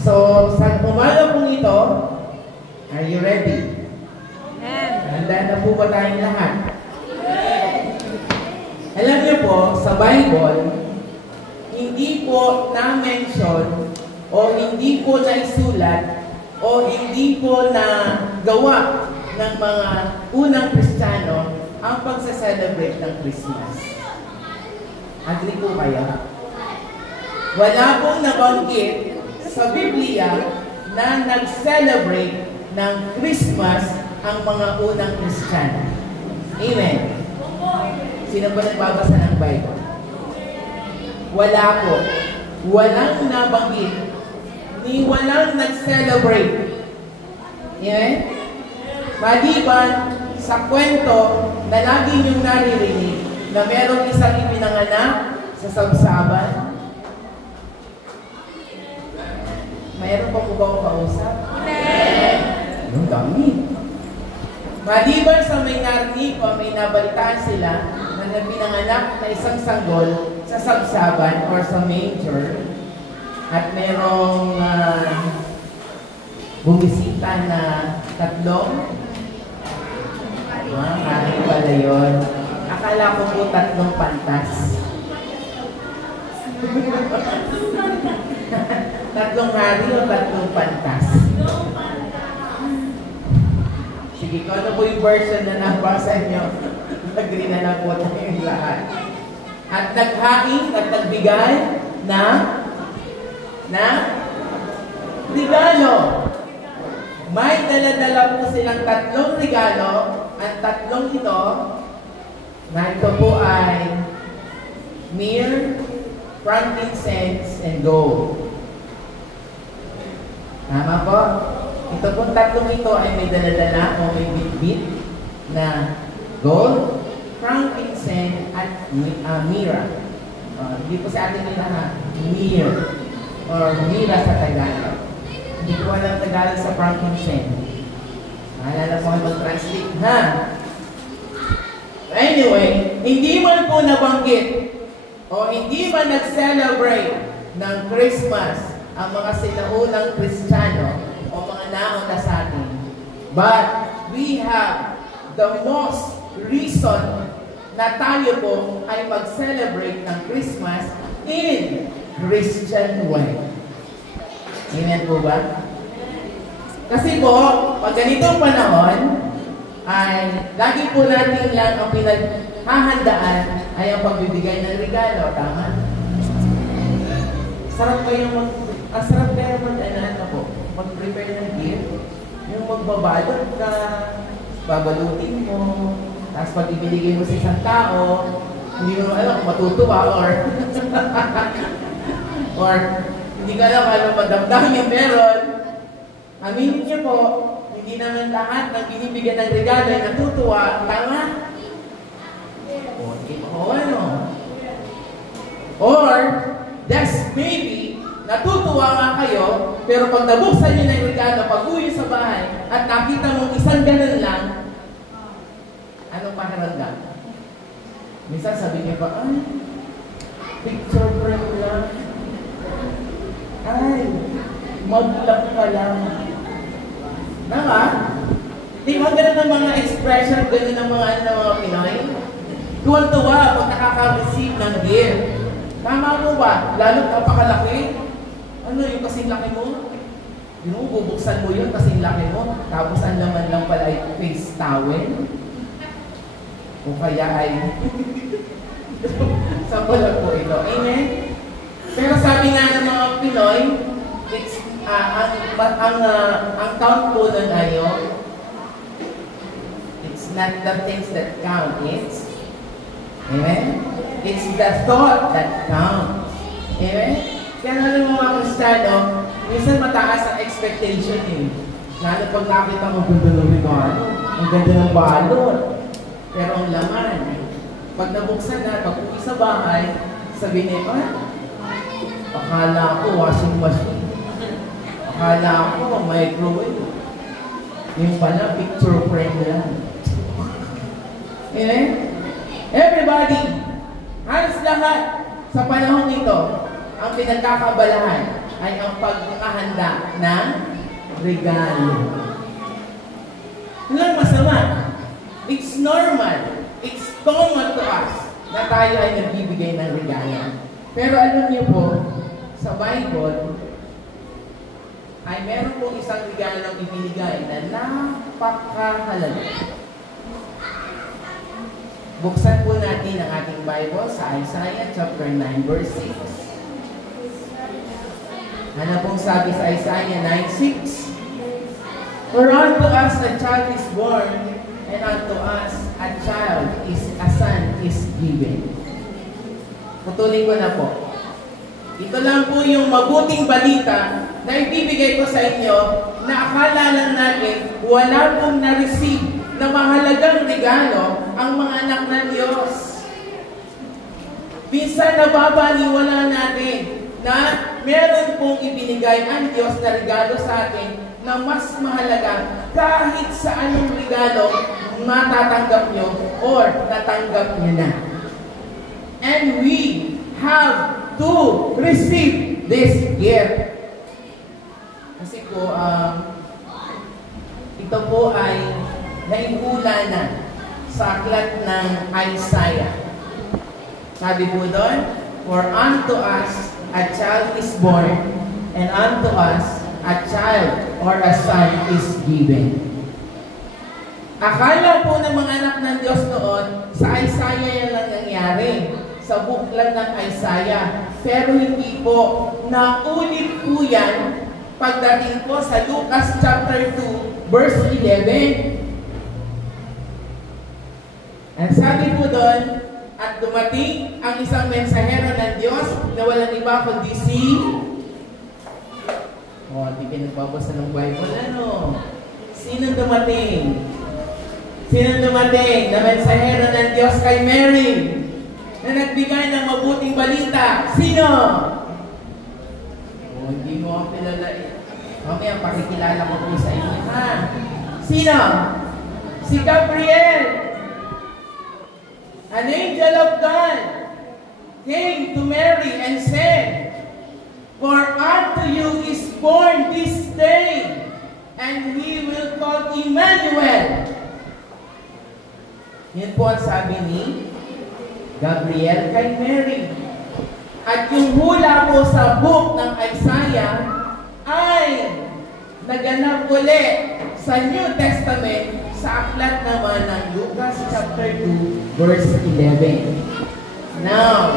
So, sa umaga pong ito, are you ready? Handa na po ba tayong lahat? Alam niyo po, sa Bible, hindi po na-mention o hindi po na-isulat o hindi po na gawa ng mga unang Kristiyano ang pagsa-celebrate ng Christmas. Agree po kayo? Wala pong nabanggit sa Biblia na nag-celebrate ng Christmas ang mga unang Kristiyano. Amen. Sino ba nagbabasa ng Bible? Wala po. Walang nabanggit. Ni walang nag-celebrate. Amen? Maliban sa kwento na lagi niyong naririnig na merong isang ipinanganak sa sabsaban. Mayroon pa po ba akong kausap? Ang dami. Maliban sa may narinig o may nabalitaan sila na pinanganak na isang sanggol sa sabsaban or sa manger at merong bumisita na tatlong kahit pala yun. Akala ko po tatlong pantas. Tatlong hari o tatlong pantas? Sige, kung ano po yung version na nabasa nyo, agree na lang po tayong lahat. At naghain at nagbigay na regalo. May dala-dala po silang tatlong regalo. At tatlong ito, na ito po ay myrrh, frankincense, and gold. Tama po? Ito pong tatlong ito ay may dala-dala o may bit-bit na gold, frankincense, at myrrh. Hindi po sa atin nila ha, myrrh or myrrh sa Tagalog. Hindi ko alam Tagalog sa frankincense. Maalala mo mag-translate, ha? Anyway, hindi man po nabanggit o hindi man nag-celebrate ng Christmas ang mga sinaunang Kristiyano o mga nauna sa atin. But we have the most reason na tayo po ay mag-celebrate ng Christmas in Christian way. Amen po ba? Kasi po, pag ganitong panahon, ay lagi po natin lang ang pinaghahandaan ay ang pagbibigay ng regalo. Tama? Sarap kayo mag-prepare ng gift. Yung magbabalot ka, babalutin mo, tapos pag ibinigay mo sa isang tao, hindi mo alam kung matutuwa or hindi ka alam ano madamdam yung meron. Aminin niyo po, hindi naman lahat ng binibigyan ng regalo ay natutuwa. Tama? O ano? Or, that's maybe, natutuwa nga kayo, pero pag nabuksan niyo na yung regalo, pag-uwi sa bahay, at nakita mong isang ganun lang, anong pakiramdam? Minsan sabi niyo ba, ay, picture frame lang. Ay, mag-lock ka lang. Tama? Di ba ganun ang mga expression, ganun ang mga Pinoy? Tuwan-tuwa pag nakaka-receive ng gift. Tama mo ba? Lalo napakalaki. Ano yung kasing laki mo? Yung bubuksan mo yun, kasing laki mo. Tapos ang laman lang pala ay face towel. O kaya ay sa pala po ito. Amen? Pero sabi nga ng mga Pinoy, it's ang count po nun ayo, it's not the things that count, it's, amen? It's the thought that counts. Amen? Kaya nalang mga Kristiyano, minsan mataas ang expectation eh. Lalo pag nakita mo, ganda ng regalo, ang ganda ng balot, pero ang laman, pag nabuksan na, pag uwi sa bahay, sabi niya, akala ko washing machine. Akala ko microwave. Yung pala, picture frame lang. Amen? Everybody, halos lahat sa panahon ito, ang pinagkakabalahan ay ang pagkakahanda ng regalo. Walang masama. It's normal. It's common to us na tayo ay nagbibigay ng regalo. Pero alam niyo po, sa Bible, ay meron pong isang regalo na ibinigay na napakahalaga. Buksan po natin ang ating Bible sa Isaiah chapter 9 verse 6. Ano pong sabi sa Isaiah 9:6? For unto us a child is born, and unto us a son is given. Putulin ko na po. Ito lang po yung mabuting balita na ibibigay ko sa inyo na akala lang natin wala pong na-receive na mahalagang regalo ang mga anak ng Diyos. Minsan nababaliwala natin na meron pong ibinigay ang Diyos na regalo sa atin na mas mahalaga kahit sa anong regalo matatanggap nyo or natanggap nyo na. And we have to receive this gift. Kasi po, ito po ay naihula na sa aklat ng Isaiah. Sabi po doon, for unto us a child is born, and unto us a child or a son is given. Akala po ng mga anak ng Diyos noon, sa Isaiah yan lang nangyari. Sa book lang ng Isaiah. Pero hindi po. Naulit po yan pagdating po sa Lucas chapter 2, verse 11. Ang sabi po doon, at dumating ang isang mensahero ng Diyos na walang iba kundi si... di pinagbabasa ng Bible. Sinong dumating? Sinong dumating na mensahero ng Diyos kay Mary? Na nagbigay ng mabuting balita. Sino? Hindi mo ako kilala. Mamaya, pakikilala ko po sa inyo. Ha? Sino? Si Gabriel. An angel of God came to Mary and said, for unto you is born this day, and he will call Emmanuel. Yan po ang sabi ni Gabriel kay Mary. At yung hula po sa book ng Isaiah ay naganap ulit sa New Testament sa aklat naman ng Lucas chapter 2 verse 11. Now,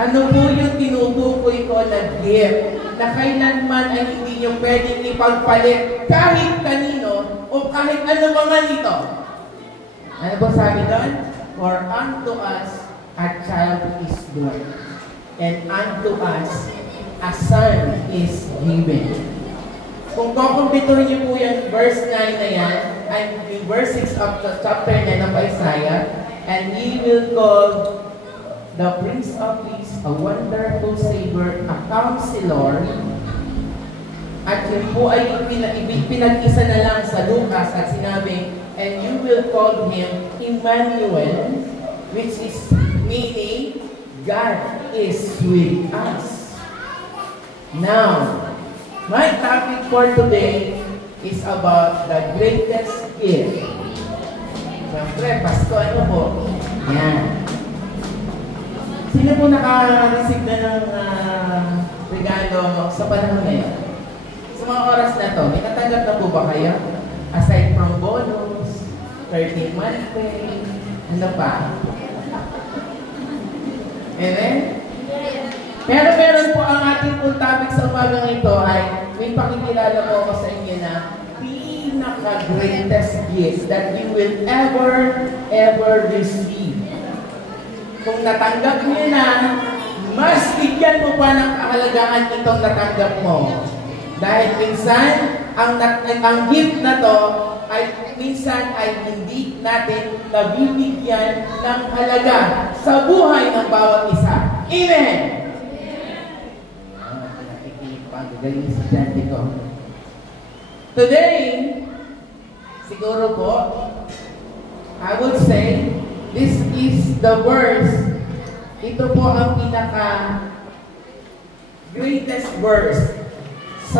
ano po yung tinutukoy ko na gift na kailanman ay hindi nyo pwedeng ipagpalit kahit kanino o kahit ano mga nito? Ano po sabi doon? For unto us a child is born, and unto us a son is given. Kung kukumpituhin niyo po yung verse 9 na yan, ay yung verse 6 of the chapter 9 of Isaiah, and he will call the Prince of Peace, a wonderful Savior, a Counselor, at yun po ay pinag-isa na lang sa Lucas at sinabi, and you will call him Emmanuel, which is meaning God is with us. Now, my topic for today is about the greatest gift. Siyempre, Pasko, ano po? Yan. Sino po naka-receive na ng regalo sa panahon na yun? Sa mga oras na to, may natanggap na po ba kayo? Aside from bonus, 13-month pay, ano pa? Pero meron po ang ating pong topic sa umagang ito ay may pakikilala po ako sa inyo na pinaka-greatest gift that you will ever receive. Kung natanggap niyo na, mas bigyan mo pa ng kahalagaan itong natanggap mo. Dahil minsan, ang gift na to ay minsan ay hindi natin nabibigyan ng halaga sa buhay ng bawat isa. Amen! Today, siguro po, I would say, this is the verse. Ito po ang pinaka greatest verse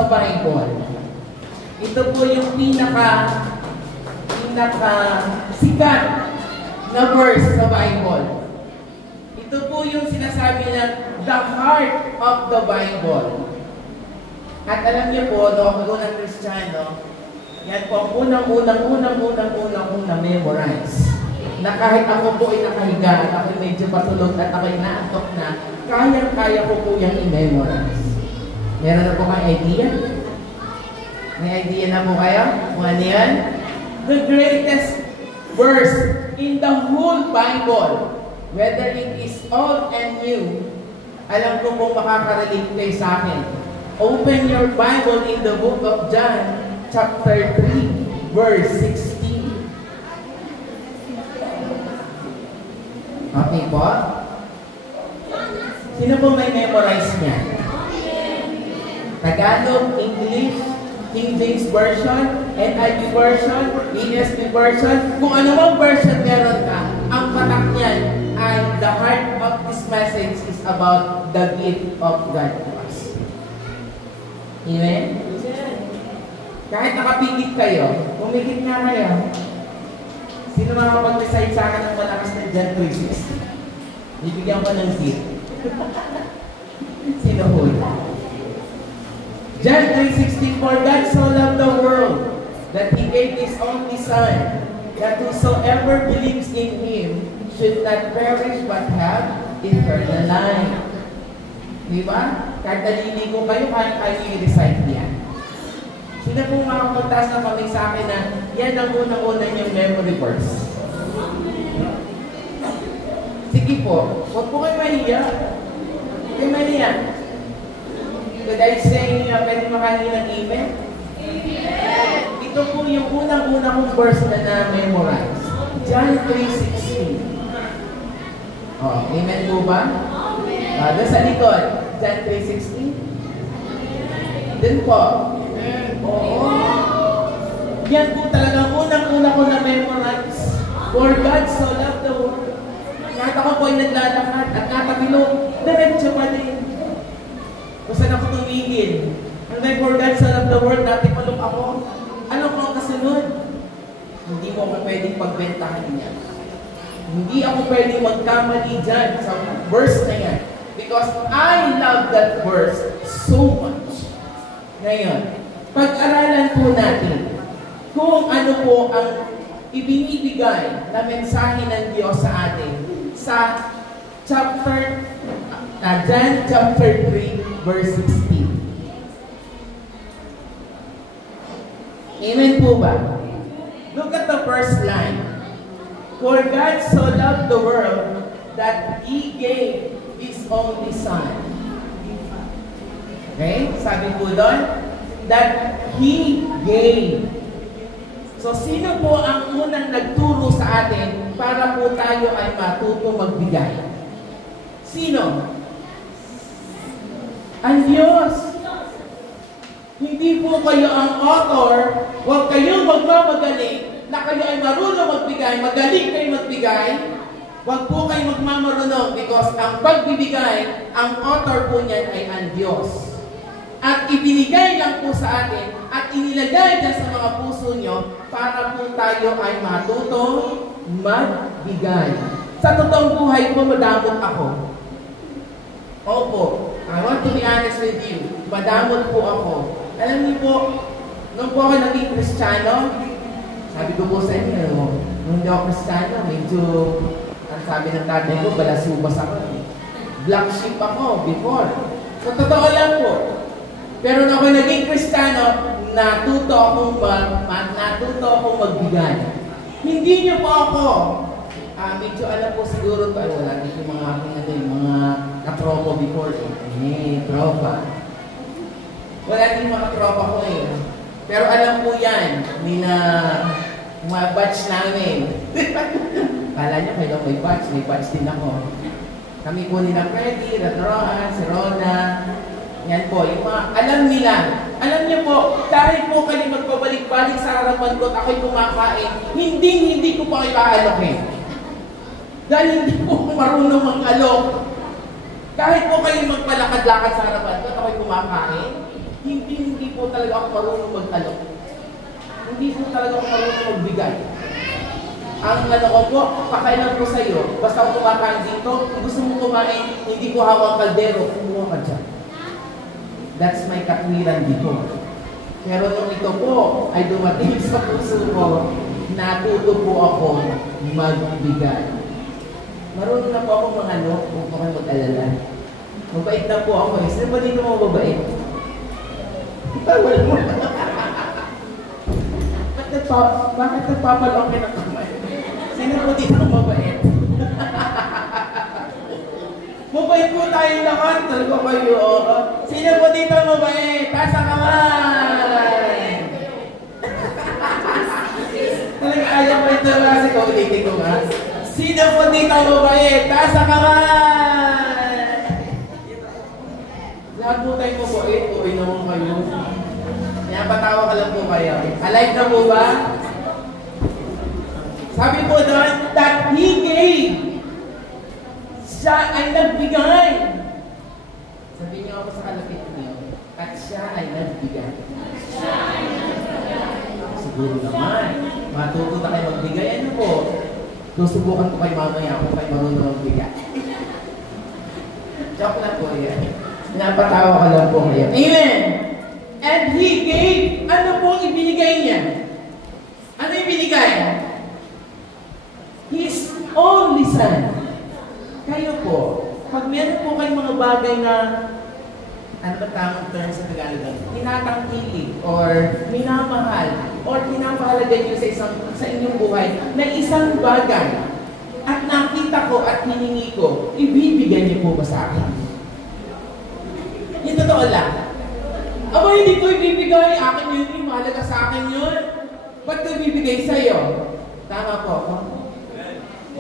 sa Bible. Ito po yung pinaka sikat na verse sa Bible. Ito po yung sinasabi na the heart of the Bible. At alam niyo po, no, ako ng Kristiyano, yan po ang unang memorize. Na kahit ako po ay nakahiga at ako medyo patulog at ako'y naantok na, kaya ko po yung i-memorize. Meron na po kayong idea? May idea na po kayo? Kung ano yan? The greatest verse in the whole Bible, whether it is old and new, alam ko pong makaka-relate kayo sa akin. Open your Bible in the book of John, chapter 3, verse 16. Okay po? Sino po may memorize niya? Tagalog, English, King James Version, NIV Version, ESV Version, kung ano mang version meron ka, ang patak niyan ay the heart of this message is about the gift of God to us. Amen? Kahit nakapigit kayo, pumigit nga kayo. Sino makapag-recite sa akin ng malakas na John 3:16? Bibigyan ko ng gift. Sino po? John 3:16, for God so loved the world that He gave His only Son, that whosoever believes in Him should not perish but have eternal life. Diba? Kahit naliligo kayo, kaya i-recite yan. Sino pong makapagtaas na kami sa akin na yan ang unang-una niyong memory verse? Sige po, huwag po kayo mahiya. Huwag kayo mahiya. Could I say, pwede makahingi ng amen? Amen! Ito po yung unang-una kong verse na na-memorize. John 3:16. Oh, amen po ba? Doon sa likod, John 3:16. Doon po. Oo. Yan po talagang unang-una ko na-memorize. For God so loved the world. Kahit ako po ay naglalakad at nakabilog, diretso pa din. Kung saan ako tumigil. Hanggang for God so loved the world, dati palong ako. Ano ko ang kasunod? Hindi mo ako pwedeng pagbentahan niya. Hindi ako pwedeng magkamali dyan sa verse na yan. Because I love that verse so much. Ngayon, pag-aralan po natin kung ano po ang ibinibigay na mensahe ng Diyos sa atin sa John chapter 3, verse 16. Amen po ba? Look at the first line. For God so loved the world that He gave His only Son. Okay? Sabi po doon, that He gave. So, sino po ang unang nagturo sa atin para po tayo ay matuto magbigay? Sino? Ang Diyos. Hindi po kayo ang author, huwag kayong magmamagaling na kayo ay marunong magbigay, magaling kayo magbigay, huwag po kayo magmamarunong because ang pagbibigay, ang author po niyan ay ang Diyos. At ibinigay lang po sa atin at inilagay dyan sa mga puso nyo para po tayo ay matuto magbigay. Sa totoong buhay po, madamot ako. Opo, I want to be honest with you. Madamot po ako. Alam niyo po, nung po ako naging Kristiyano, sabi ko po sa inyo, nung hindi ako Kristiyano, medyo, ang sabi ng tatay ko, balasubas ako. Black sheep ako before. So, totoo lang po. Pero nung ako naging Kristiyano, natuto akong magbigay. Hindi niyo po ako. Medyo alam po siguro pa, wala dito yung mga aking mga katropa before. Tropa. Wala din mga katropa ko eh. Pero alam po yan, mga batch namin. Kala niyo kayo may batch din ako. Kami po nila Freddy, Radroan, si Rona. Yan po, yung mga, alam nila. Alam niyo po, dahil po kayo magpabalik-balik sa harapan ko at ako'y kumakain, hindi ko pa kayo aalokin. Dahil hindi po ako marunong mag-alok. Kahit po kayo magpalakad-lakad sa harapan ko at ako'y kumakain, Hindi po talaga ako marunong mag-alok. Hindi po talaga ako marunong magbigay. Ang ano ko po, pakailan ko sa'yo, basta ako kumakain dito, kung gusto mo kumain, hindi ko hawak kaldero, kumuha ka dyan. That's my katwiran dito. Pero nung ito po ay dumating sa puso ko, natuto po ako magbigay. Marunong na po ako mga ano, kung ako kayo mag-alala. Mabait na po ako eh. Sino ba dito mo mabait? Tawal mo. Bakit nagpapalong ka ng kamay? Sino po dito mabait? Mabait po tayo lahat. Talaga kayo. Sino po dito mabait? Taas ang kamay! Talaga ayaw mo ito kasi kaulitin ko nga. Sino po dito mabait? Taas ang kamay! Lahat po tayo mabait. Uwi naman kayo. Kaya patawa ka lang po kayo. Alive na po ba? Sabi po doon, that He gave. Siya ay nagbigay. Sabi niyo ako sa kalapit niyo, at siya ay nagbigay. Siguro naman, matuto na kayo magbigay. Ano po? Susubukan ko kayo mamaya kung kayo marunong magbigay. Joke lang po yan. Napatawa ka lang po kayo. Amen! And He gave. Ano po ibinigay niya? Ano ibinigay? His only Son. Kayo po, pag meron po kayong mga bagay na, ano ba tamang term sa Tagalog? Tinatangkilik, or minamahal, or pinapahalaga niyo sa inyong buhay, na isang bagay, at nakita ko at hiningi ko, ibibigyan niyo po ba sa akin? Yung totoo lang. Aba, hindi ko ibibigay. Akin yun, mahalaga sa akin yun. Ba't ko ibibigay sa'yo? Tama po ako?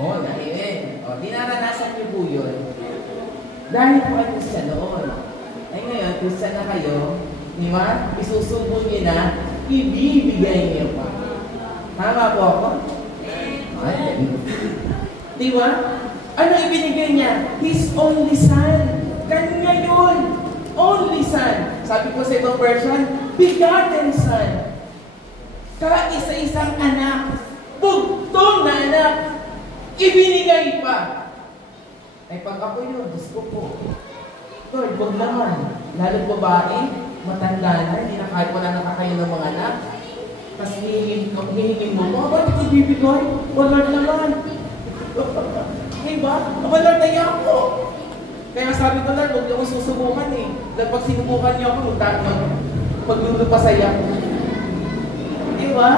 Oo, dahil. O, dinaranasan niyo po yun. Dahil po kayo Christian noon. Ay ngayon, Christian na kayo, di ba? Isusubo niyo na, ibibigay niyo pa. Tama po ako? Ay, di ba? Ano ibinigay niya? His only Son. Kanya yun. Only Son. Sabi ko sa ibang version, begotten Son. Kaisa-isang anak. Bugtong na anak. Ibinigay pa. Ay pag ako yun, Diyos ko po. Lord, wag naman. Lalo babae, matanda na, hindi na kahit wala nakakayo ng mga anak. Tapos hihingin mo, ba't ito bibigay? Wala naman. Diba? Wala na yan ako. Kaya sabi ko lang, huwag niyo akong susubukan eh. Dahil pag sinubukan niyo ako, maglulupasaya. Diba?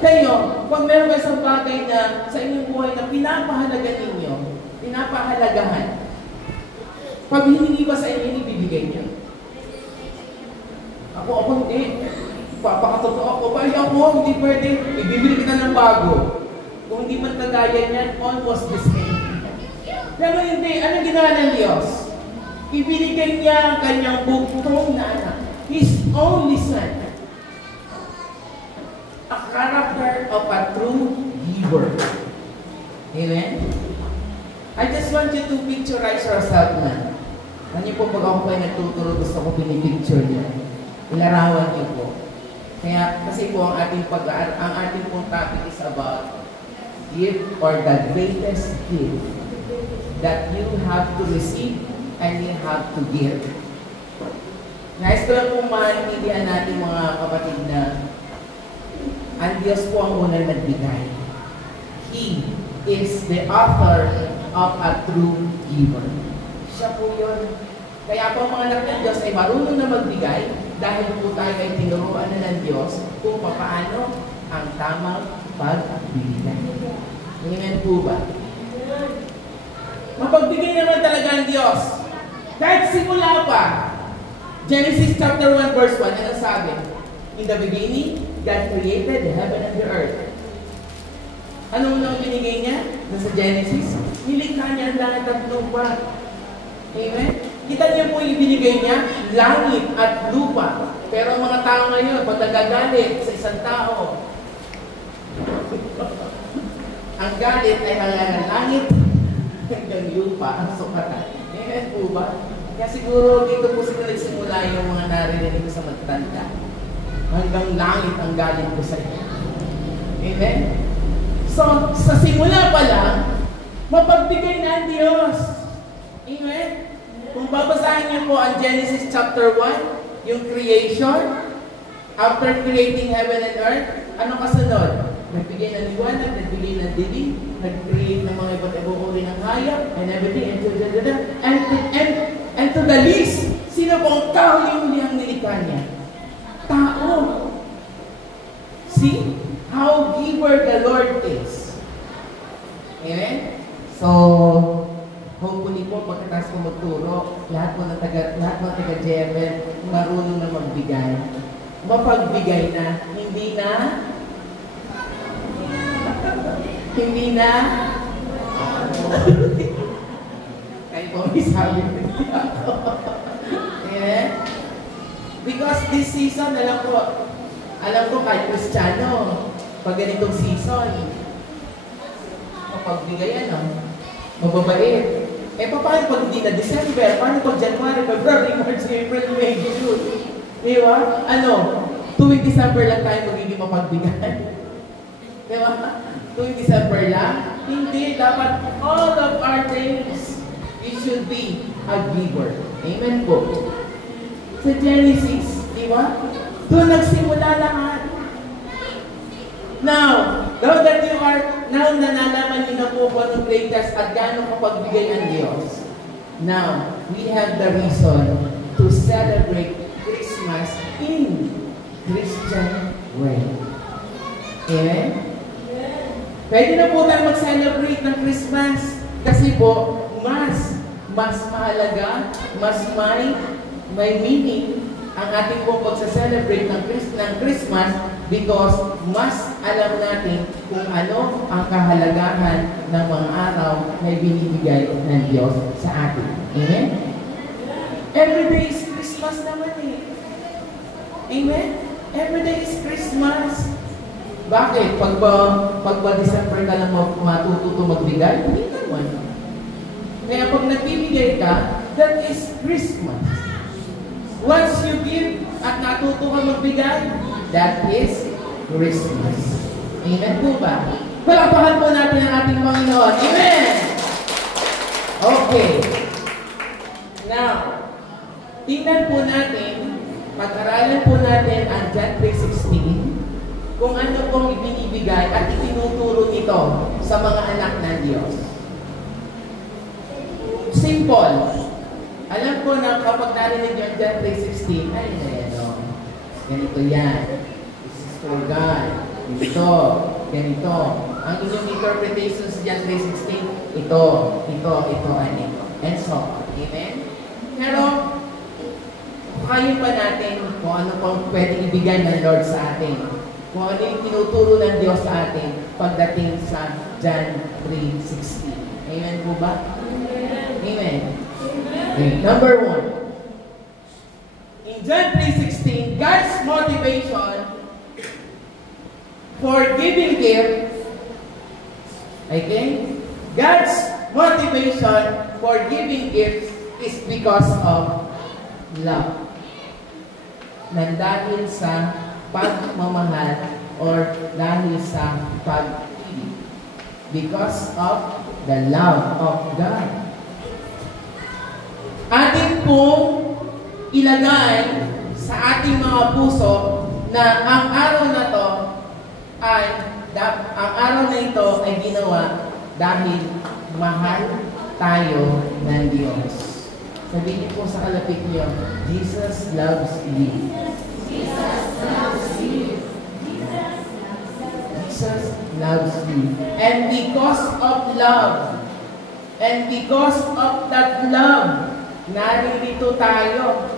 Kayo, pag meron kayo isang bagay na sa inyong buhay na pinapahalaga ninyo, pinapahalagahan, pag hiningi ba sa inyo, ibibigay niyo? Ako hindi. Papakatotoo ako. Bali ako, hindi pwede. Ibibili kita ng bago. Kung hindi man kagaya niyan, almost the same. Pero hindi, anong ginawa ng Diyos? Ibinigay niya ang kanyang bugtong na anak. His only Son. A character of a true giver. Amen? I just want you to picturize yourself na. Ano niyo po pag ako kayo nagtuturo, gusto ko pinipicture niyo. Ilarawan niyo po. Kaya, kasi po ang ating pong topic is about gift or the greatest gift that you have to receive and you have to give. Nais ko lang pong maintindihan natin mga kapatid na ang Diyos po ang unang nagbigay. He is the author of a true giver. Siya po yun. Kaya po mga anak ng Diyos ay marunong na magbigay dahil po tayo ay tinuruan na ng Diyos kung paano ang tamang pagbibigay. Amen po ba? Mapagbigay naman talaga ang Diyos. Kahit simula pa, Genesis chapter 1 verse 1, ano sabi? In the beginning, God created the heaven and the earth. Anong nang binigay niya? Nasa Genesis, nilikha niya ang langit at lupa. Amen? Kita niyo po yung binigay niya, langit at lupa. Pero ang mga tao ngayon, pag nagagalit sa isang tao, ang galit ay hanggang langit hanggang lupa ang sukatan. Amen po ba? Kaya siguro dito po siguro nagsimula yung mga narinig ko sa magtanda. Hanggang langit ang galing ko sa iyo. Amen? So, sa simula pa lang, mapagbigay na ang Diyos. Amen? Kung babasahin niyo po ang Genesis chapter 1, yung creation, after creating heaven and earth, ano kasunod? Nagbigay ng liwanag, nagbigay ng dilim, nag-create ng mga iba't ibang uri ng hayop, and everything, and to the least, sino pong tao yung huli ang nilikha niya? Tao. See? How giver the Lord is. Amen? So, hopefully po, pagkatapos ko magturo, lahat ng taga-Jebel, marunong na magbigay. Mapagbigay na, hindi na, kahit po may sabi ko ako. Amen? Because this season, alam ko kahit Kristiyano, pag ganitong season, mapagbigay mababait. Paano pag hindi na December? Paano pag January, February, March, April, May, June? Di ba? Tuwing December lang tayo magiging mapagbigay. Di ba? Tuwing December lang? Hindi. Dapat all of our days, we should be a giver. Amen po. Sa Genesis, di ba? Doon nagsimula lahat. Now nalalaman niyo na po kung anong greatest at gaano kapagbigay ang Diyos. Now, we have the reason to celebrate Christmas in Christian way. Amen? Pwede na po tayo mag-celebrate ng Christmas kasi po, mas mahalaga, mas may meaning ang ating pong pagsa-celebrate ng Christmas because mas alam natin kung ano ang kahalagahan ng mga araw na binibigay ng Diyos sa atin. Amen? Every day is Christmas naman eh. Amen? Every day is Christmas. Bakit? Pag ba December ka lang matututo magbigay? Hindi naman. Kaya pag nagbibigay ka, that is Christmas. Once you give at natuto ka magbigay, that is Christmas. Amen po ba? Palakpakan po natin ang ating Panginoon. Amen! Okay. Now, tingnan po natin, pag-aralan po natin ang John 3:16, kung ano pong ibinibigay at itinuturo nito sa mga anak ng Diyos. Simple. Alam ko na kapag narinig yung John 3:16, ay, ganito yan. This is for God. Ganito. Ang inyong interpretation sa John 3:16, ito, and so on. Amen? Pero, kaya pa natin kung ano pang pwede ibigay ng Lord sa atin. Kung ano yung tinuturo ng Diyos sa atin pagdating sa John 3:16. Amen po ba? Amen. Okay. Number 1. In John 3:16, God's motivation for giving gifts, okay? God's motivation for giving gifts is because of love. Dahil sa pagmamahal or dahil sa pag-ibig. Because of the love of God. Atin pong ilagay sa ating mga puso na ang araw na ito ay ginawa dahil mahal tayo ng Diyos. Sabihin niyo po sa kalapit niyo, Jesus loves you. Jesus loves you. Jesus loves you. And because of love, and because of that love, naririto tayo.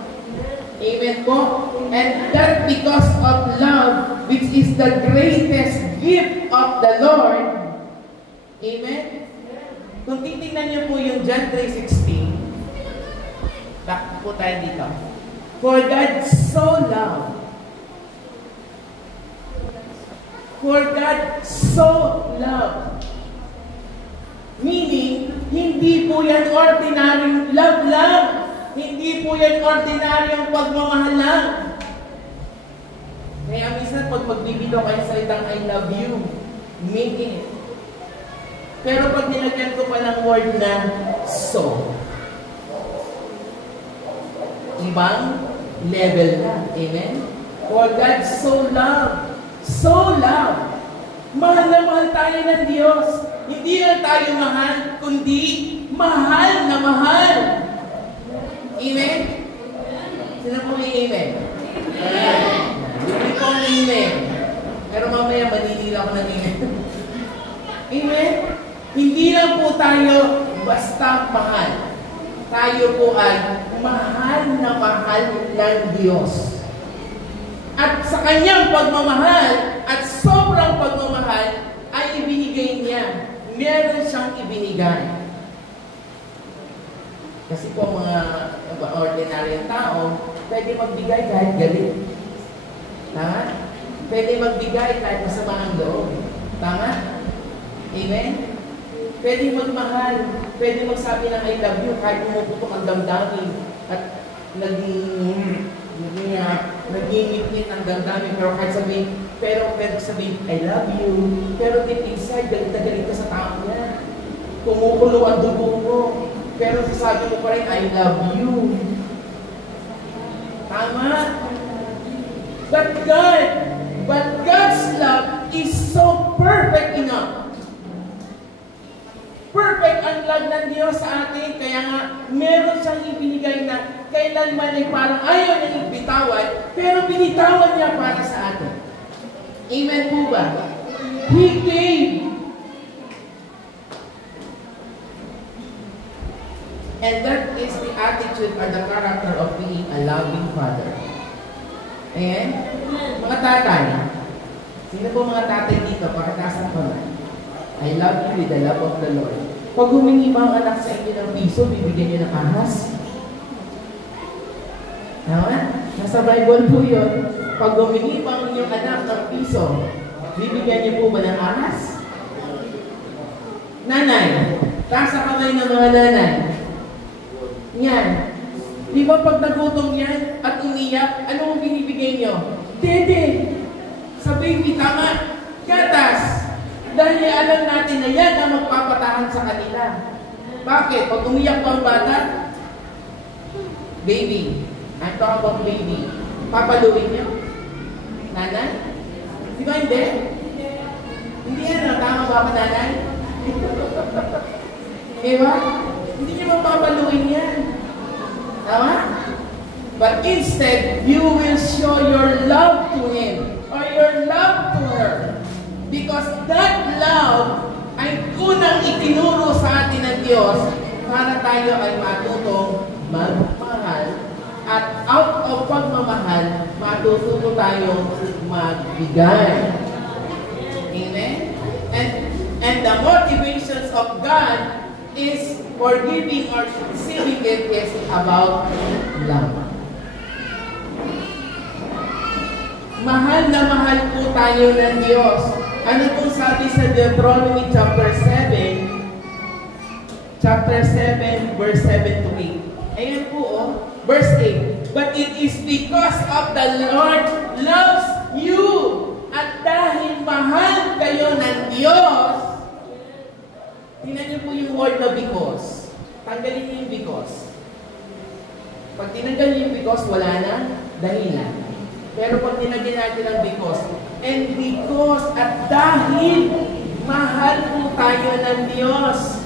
Amen po? And that because of love, which is the greatest gift of the Lord. Amen? Kung titingnan niyo po yung John 3:16, back po tayo dito. For God so loved. For God so loved. Meaning, hindi po yan ordinary love. Hindi po yan ordinaryong pagmamahal lang. Kaya minsan pag magbibitaw kayo salitang I love you, mean it. Pero pag nilagyan ko pa ng word na so, ibang level na. Amen? For God so love. Mahal na mahal tayo ng Diyos. Hindi lang tayo mahal, kundi mahal na mahal. Amen? Sino po may amen? Amen. Hindi po ang amen. Pero mamaya maninila ko ng amen. Amen? Hindi lang po tayo basta mahal. Tayo po ay mahal na mahal ng Diyos. At sa kanyang pagmamahal at sobrang pagmamahal ay ibinigay niya. Meron siyang ibinigay. Kasi po mga ordinaryong tao, pwede magbigay kahit galit. Tama? Pwede magbigay kahit masama ang loob. Tama? Amen? Pwede magmahal. Pwede magsabi ng I love you kahit pumuputok ang damdamin at nagingit-ngit ang damdamin. Pero kahit sabihin, pwede sabihin, I love you. Pero deep inside, galit na galit ka sa tao niya. Kumukulo ang dugo mo. Pero sasabi mo pa rin, I love you. Tama? But God's love is so perfect enough. Perfect ang love ng Diyos sa atin. Kaya nga, meron siyang ibinigay na kailanman ay parang ayaw niyang ibitawan, pero binitawan niya para sa atin. Amen po ba? He gave. And that is the attitude or the character of being a loving father. Amen? Mga tatay. Sino po mga tatay dito? Pakataas ng kamay. I love you with the love of the Lord. Pag humingi ba ang anak sa inyo ng piso, bibigyan niyo ng ahas? Tama? Nasa Bible po yun. Pag humingi ba ang inyong anak ng piso, bibigyan niyo po ba ng ahas? Nanay. Taas ang kamay ng mga nanay. Yan. Di ba pag nagutom yan at umiyak, ano ang binibigay niyo? Dede. Sa baby, tama. Gatas. Dahil alam natin na yan ang magpapatahan sa kanila. Bakit? Pag umiyak pa ang bata, baby. I'm talking about baby. Papaluin niyo? Nanay? Di ba hindi? Hindi yan. Tama ba ako, nanay? Diba? Hindi niyo mapapaluin yan. Tama? But instead, you will show your love to him or your love to her. Because that love ay unang itinuro sa atin ng Diyos para tayo ay matutong magmahal at out of pagmamahal, matututo tayong magbigay. Amen? And the motivations of God is for giving or receiving it is about love. Mahal na mahal po tayo ng Diyos. Ano pong sabi sa Deuteronomy chapter 7, verse 7 to 8. Ayan po, verse 8. But it is because of the Lord loves you. At dahil mahal kayo ng Diyos, tingnan niyo po yung word na because. Tanggalin niyo yung because. Pag tinanggal niyo yung because, wala na dahilan. Pero pag tinagyan natin ang because, and because at dahil mahal po tayo ng Diyos,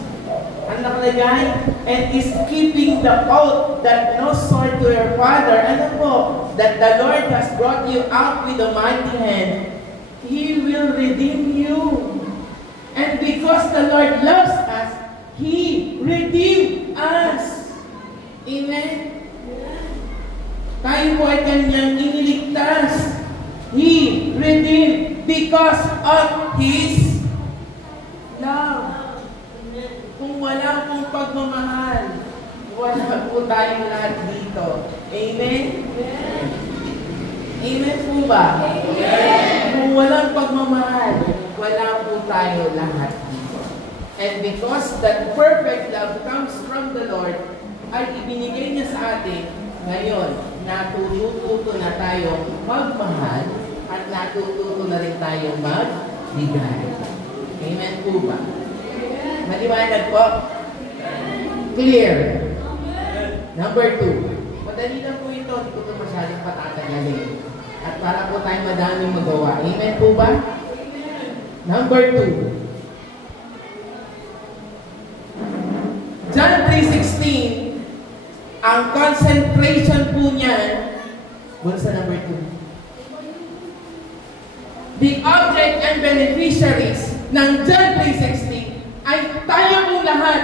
ang nakalagay, and is keeping the oath that no sword to your father, ano po, that the Lord has brought you out with a mighty hand, He will redeem you. And because the Lord loves us, He redeemed us. Amen? Tayo po ay Kanyang iniligtas. He redeemed because of His love. Kung wala pong pagmamahal, wala po tayong lahat dito. Amen? Amen po ba? Amen. Kung walang pagmamahal, wala po tayo lahat dito. And because that perfect love comes from the Lord, ay ibinigay niya sa atin. Ngayon, natututo na tayong magmahal at natututo na rin tayong magbigay. Amen po ba? Maliwanag po? Clear. Number 2. Madali lang po ito. Hindi ko ito masyadong patatagalin. At para po tayo madaming magawa. Amen po ba? Number 2. John 3:16, ang concentration po niyan, mula sa number 2. The object and beneficiaries ng John 3:16 ay tayo pong lahat.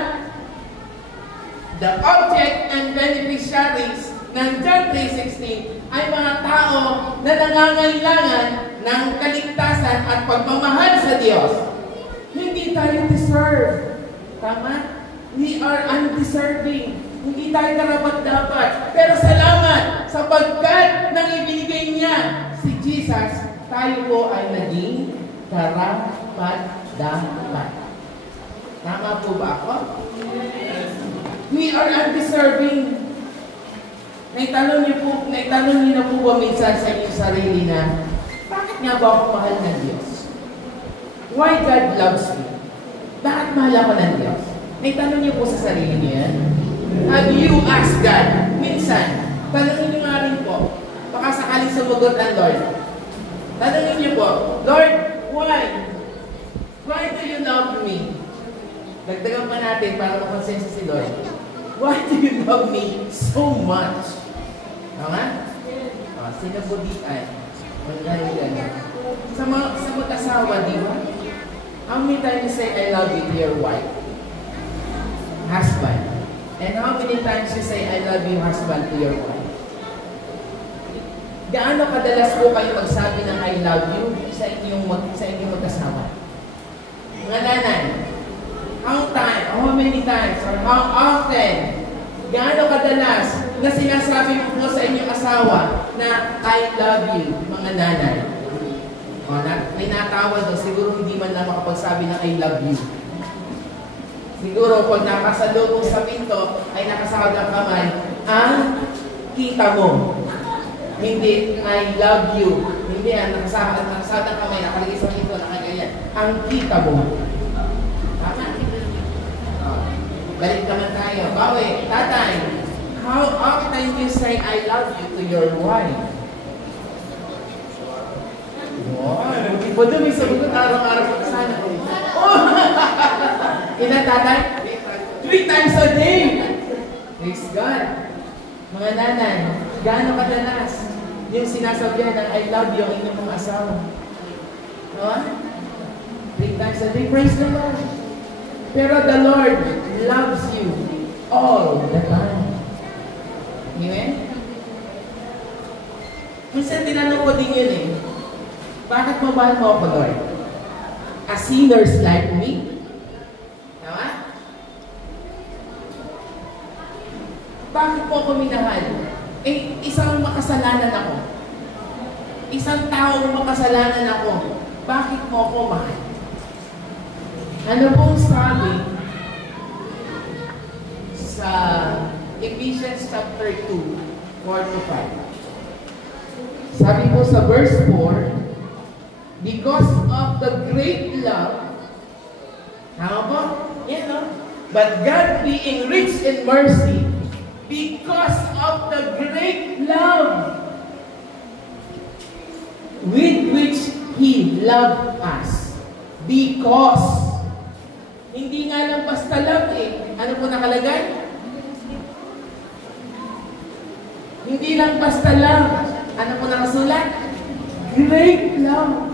The object and beneficiaries ng John 3:16 ay mga tao na nangangailangan ng kaligtasan at pagmamahal sa Diyos. Hindi tayo deserve. Tama? We are undeserving. Hindi tayo karapat-dapat. Pero salamat sapagkat nang ibinigay niya si Jesus, tayo po ay naging karapat-dapat. Tama po ba ako? We are undeserving. Naitanong niyo na po ba minsan sa inyong sarili na, bakit nga ba ako mahal ng Diyos? Why God loves me? Bakit mahal ako ng Diyos? Naitanong niyo po sa sarili niyo yan? Have you asked God? Minsan, tanongin niyo nga rin po, baka sakaling sumagot ang Lord. Tanongin niyo po, Lord, why? Why do you love me? Dagdagan pa natin para makonsenso si Lord. Why do you love me so much? Tama? Sino po di ay? Sa mag-asawa, di ba? How many times you say, I love you to your wife? Husband. And how many times you say, I love you, husband, to your wife? Gaano kadalas po kayo magsabi ng I love you sa inyong mag-asawa? Mga nanay, how many times, or how often, gaano kadalas na sinasabi mo po sa inyong asawa na I love you, mga nanay? O, may natawa doon, siguro hindi man lang makapagsabi ng I love you. Siguro kung nakasalubong sa pinto ay nakasahod ang kamay, kita mo. Hindi, I love you. Hindi, nakasahod ang kamay, nakalagay sa pinto, nakaganyan. Ang kita mo. Tama? Balik naman tayo. Bawi, tatay, how often you say I love you to your wife? Wow, may sagot araw-araw ko sana. Ilan tatay? 3 times a day. Praise God. Mga nanay, gaano kadalas yung sinasabihan ng I love you ang inyong mga asawa? No? 3 times a day. Praise the Lord. Pero the Lord loves you all the time. Amen? Minsan tinanong ko din yun eh. Bakit mabahal mo ako, Lord? A sinners like me? Tama? Bakit mo ako minahal? Eh, isang makasalanan ako. Isang taong makasalanan ako. Bakit mo ako mahal? Ano pong sabi sa Ephesians chapter 2, 4-5? Sabi po sa verse 4, because of the great love, tama po? Yan, no? But God being rich in mercy, because of the great love with which He loved us. Because, hindi nga lang basta love eh. Ano po nakalagay? Hindi lang basta love. Ano po nakasulat? Great love.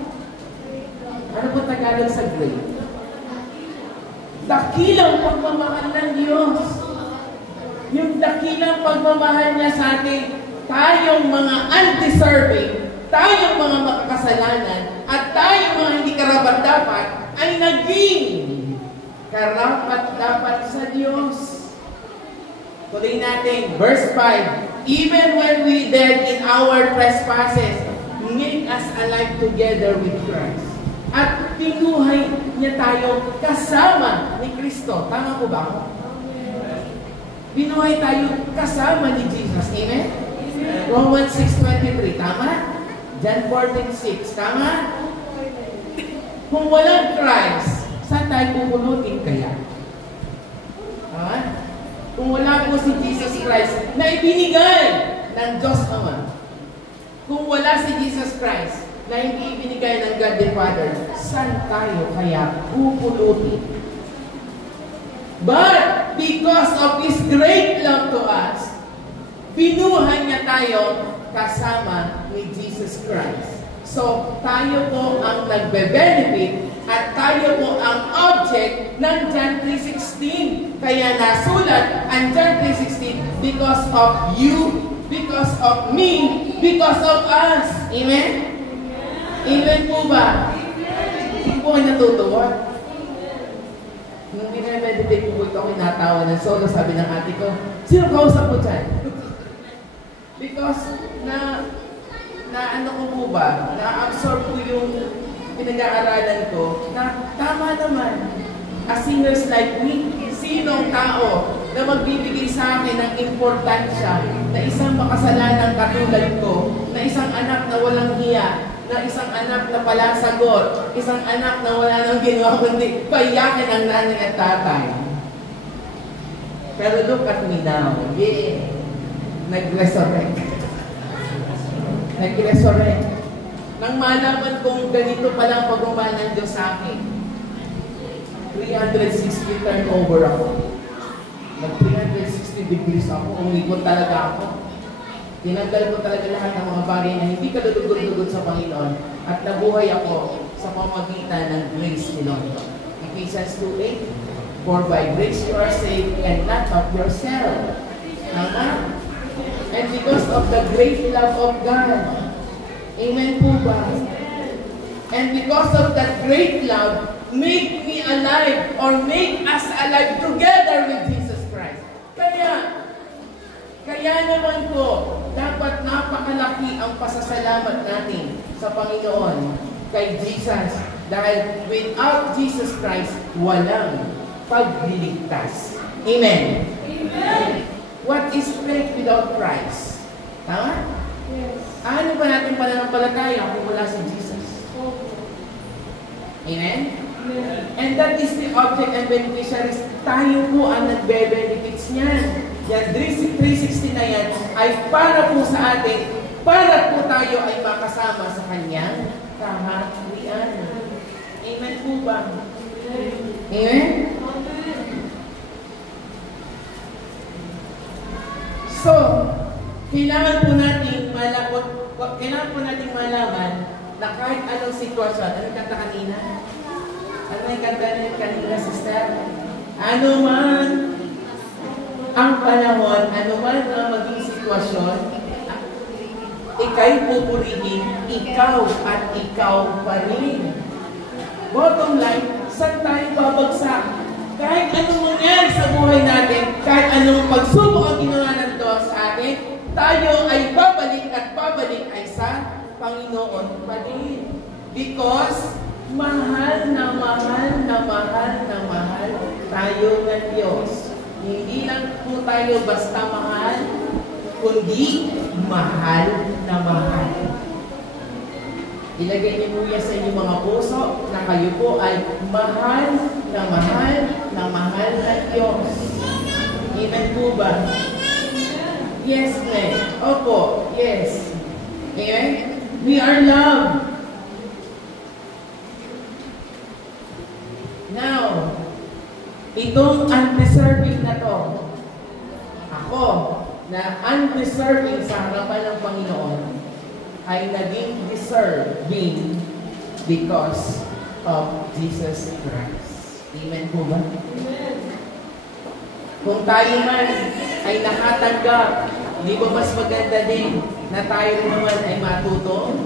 Ano po Tagalog sa great? Dakilang pagmamahal ng Diyos. Yung dakilang pagmamahal niya sa atin, tayong mga undeserving, tayong mga makakasalanan, at tayong mga hindi karapat-dapat, ay naging karapat-dapat sa Diyos. Tuloy natin, verse 5, even when we dead in our trespasses, make us alive together with Christ. At pinuhay niya tayo kasama ni Kristo. Tama po ba? Binuhay tayo kasama ni Jesus. Amen? Romans 6:23. Tama? John 14:6. Tama? Kung walang Christ, saan tayo pupulutin kaya? Ha? Kung wala po si Jesus Christ na ibinigay ng Diyos Ama, kung wala si Jesus Christ na hindi ibinigay ng God the Father, saan tayo kaya pupulutin? But because of His great love to us, binuhay niya tayo kasama ni Jesus Christ. So, tayo po ang nagbe-benefit at tayo po ang object ng John 3:16. Kaya nasulat ang John 3:16, because of you, because of me, because of us. Amen? Amen po ba? Hindi po kayo natutuwa? Nung pinag-meditate po ito, ako natawa ng solo, sabi ng ate ko, sino kausap mo dyan? Because na ano ko po ba, na-absorb ko yung pinag-aaralan ko, na tama naman, as sinners like me, sinong tao na magbibigay sa akin ng importansya na isang makasalanang katulad ko, na isang anak na walang hiya, na isang anak na palasagot, isang anak na wala nang ginawa kundi payakin ang nanay at tatay. Pero look at me now. Yeah. Nag-resurrect. Nag-resurrect. Nang malaman kong ganito palang pagmamahal ng Diyos sa akin, 360 turnover ako. Nag-360 degrees ako. Umikot talaga ako. Tinanggal ko talaga lahat ng mga bagay na hindi kalulugod-lugod sa Panginoon at nabuhay ako sa pamagitan ng grace ni Lord. Ephesians 2:8, for by grace you are saved and not of yourself. Tama? And because of the great love of God. Amen po ba? And because of that great love, make me alive or make us alive together with Jesus Christ. Kaya naman po, dapat napakalaki ang pasasalamat natin sa Panginoon kay Jesus. Dahil without Jesus Christ, walang pagliligtas. Amen? Amen. What is faith without Christ? Tama? Yes. Ano ba natin pananampalataya kung wala si Jesus? Amen? Amen? And that is the object and beneficiaries. Tayo po ang nagbe-benefits niyan. Yan, 360 na yan ay para po sa atin, para po tayo ay makasama sa Kanyang kaharian. Amen po ba? Amen? So, kailangan po natin malaman na kahit anong sitwasyon, anong kanta kanina? Ano yung kanta kanina, sister? Ano man ang panahon, ano man ang maging sitwasyon, ika'y pupurihin, ikaw at ikaw pa rin. Bottom line, saan tayo babagsak? Kahit anong mangyari sa buhay natin, kahit anong pagsubok ang ginawa ng Diyos sa atin, tayo ay babalik at babalik ay sa Panginoon pa rin. Because mahal na mahal na mahal na mahal tayo ng Diyos. Hindi lang po tayo basta mahal, kundi mahal na mahal. Ilagay niyo po yan sa inyong mga puso na kayo po ay mahal na mahal na mahal ng Diyos. Amen po ba? Yes, ma'am. Opo, yes. Amen? We are loved. Now, itong undeserving na to, ako, na undeserving sa harapan ng Panginoon, ay naging deserving because of Jesus Christ. Amen po ba? Amen. Kung tayo man ay nakatanggap, di ba mas maganda din na tayo naman ay matuto?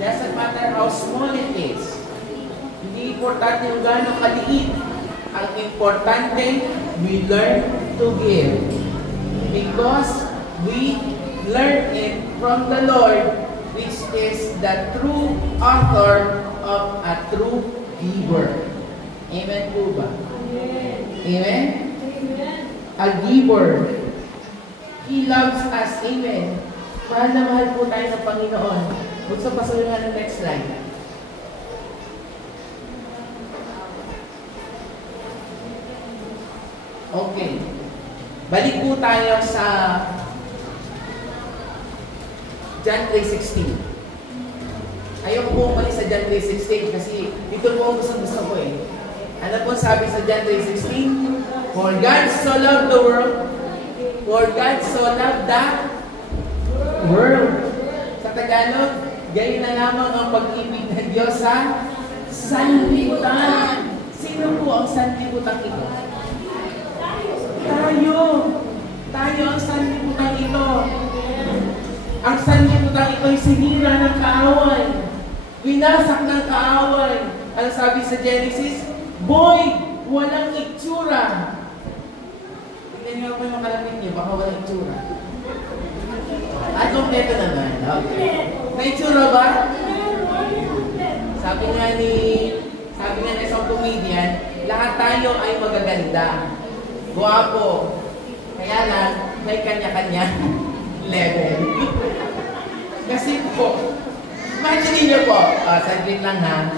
Doesn't matter how small it is. Hindi importante yung gano'ng kaliit. Ang importante, we learn to give. Because we learn it from the Lord, which is the true author of a true giver. Amen po ba? Amen? A giver. He loves us. Amen. Mahal na mahal po tayo ng Panginoon. Gusto pa sa nga ng next slide. Okay. Balik po tayo sa John 3:16. Ayoko po umalis sa John 3:16 kasi ito po ang gusto ko eh. Ano po sabi sa John 3:16? For God so loved the world. For God so loved the world. Sa Tagalog, gayon na lamang ang pag-ibig ng Diyos sa sanlibutan. Sino po ang sanlibutan ito? Tayo. Tayo ang sanlibutan ito. Ang sanlibutan ito ay sinira ng kaaway. Winasak ng kaaway. Ano sabi sa Genesis? Boy, walang itsura. Tingnan niyo po yung kalapit niyo, baka walang itsura. At kompleto naman. Okay. May itsura ba? Sabi nga ni isang comedian, lahat tayo ay magaganda. Guwapo. Kaya lang, may kanya-kanya level. Kasi po, imagine niyo po, saglit lang ha,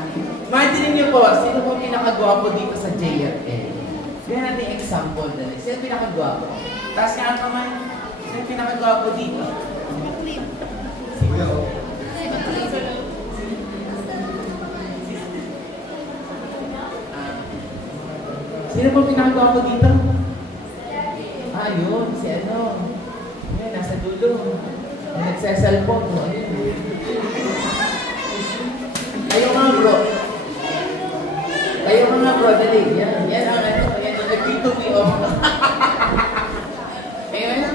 imagine niyo po, sino po pinakagwapo dito sa JFL? Bigyan natin example dali. Sino pinakagwapo? Taas nga ang kamay. Sino pinakagwapo dito? Si Will. Sino po pinakagwapo dito? Yun, si ano. Yan, nasa dulo. Nagsasalpon mo. Kayo nga bro. Kayo nga bro, dali. Yan ang ano. Yan ang nag-B2B of. Ayan.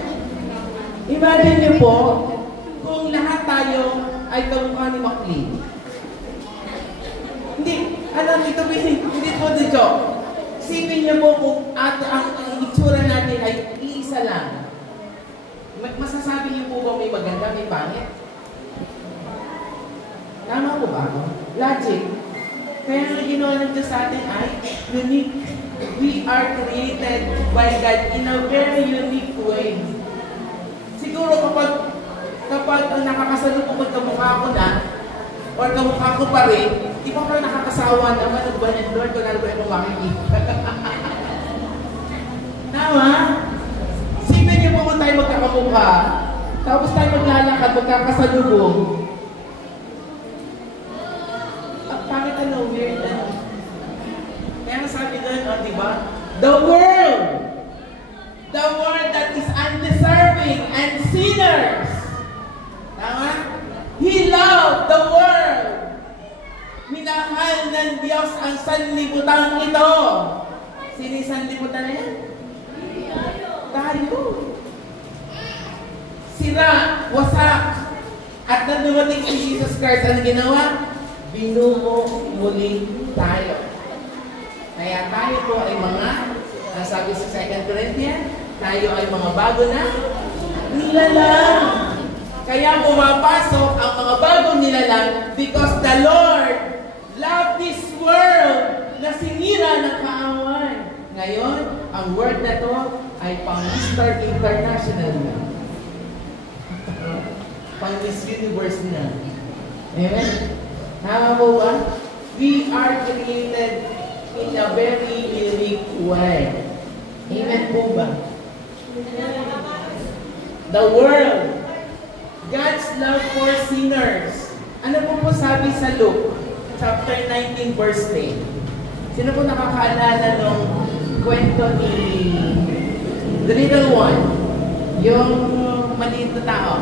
Imagine niyo po, kung lahat tayo ay kamukha ni McLean. Hindi. Alam, hindi po dito. Isipin niyo po kung ang itsura natin ay iisa lang. Masasabi niyo po ba may maganda, may pangit? Tama po ba? Logic. Kaya ang ginawa ng Diyos sa atin ay unique. We are created by God in a very unique way. Siguro kapag ang nakakasalubong at kamukha ko na, or kamukha ko pa rin, di ba parang nakakasawa naman ang ba ng Lord kung ano ba yung makikita? Tama? Sipin niyo po kung tayo magkakamukha, tapos tayo maglalakad, magkakasalubong. Pangit ano, weird ano. Kaya sabi doon, di ba? The world that is undeserving and sinners. Tama? He loved the world. Minahal ng Diyos ang sanlibutan ito. Sino yung sanlibutan na yan? Tayo. Sira, wasak. At nang dumating si Jesus Christ, ano ginawa? Binumo muli tayo. Kaya tayo po ay mga, sabi sa 2 Corinthians, tayo ay mga bago na nilalang. Kaya pumapasok ang mga bagong nilalang because the Lord loved this world na sinira ng kaaway. Ngayon, ang word na to ay pang-Mr. International na. Pang-Miss Universe na. Amen? Tama po ba? We are created in a very unique way. Amen po ba? The world, God's love for sinners. Ano po sabi sa Luke, chapter 19, verse 10? Sino po nakakaalala nung kwento ni the little one? Yung maliit na tao.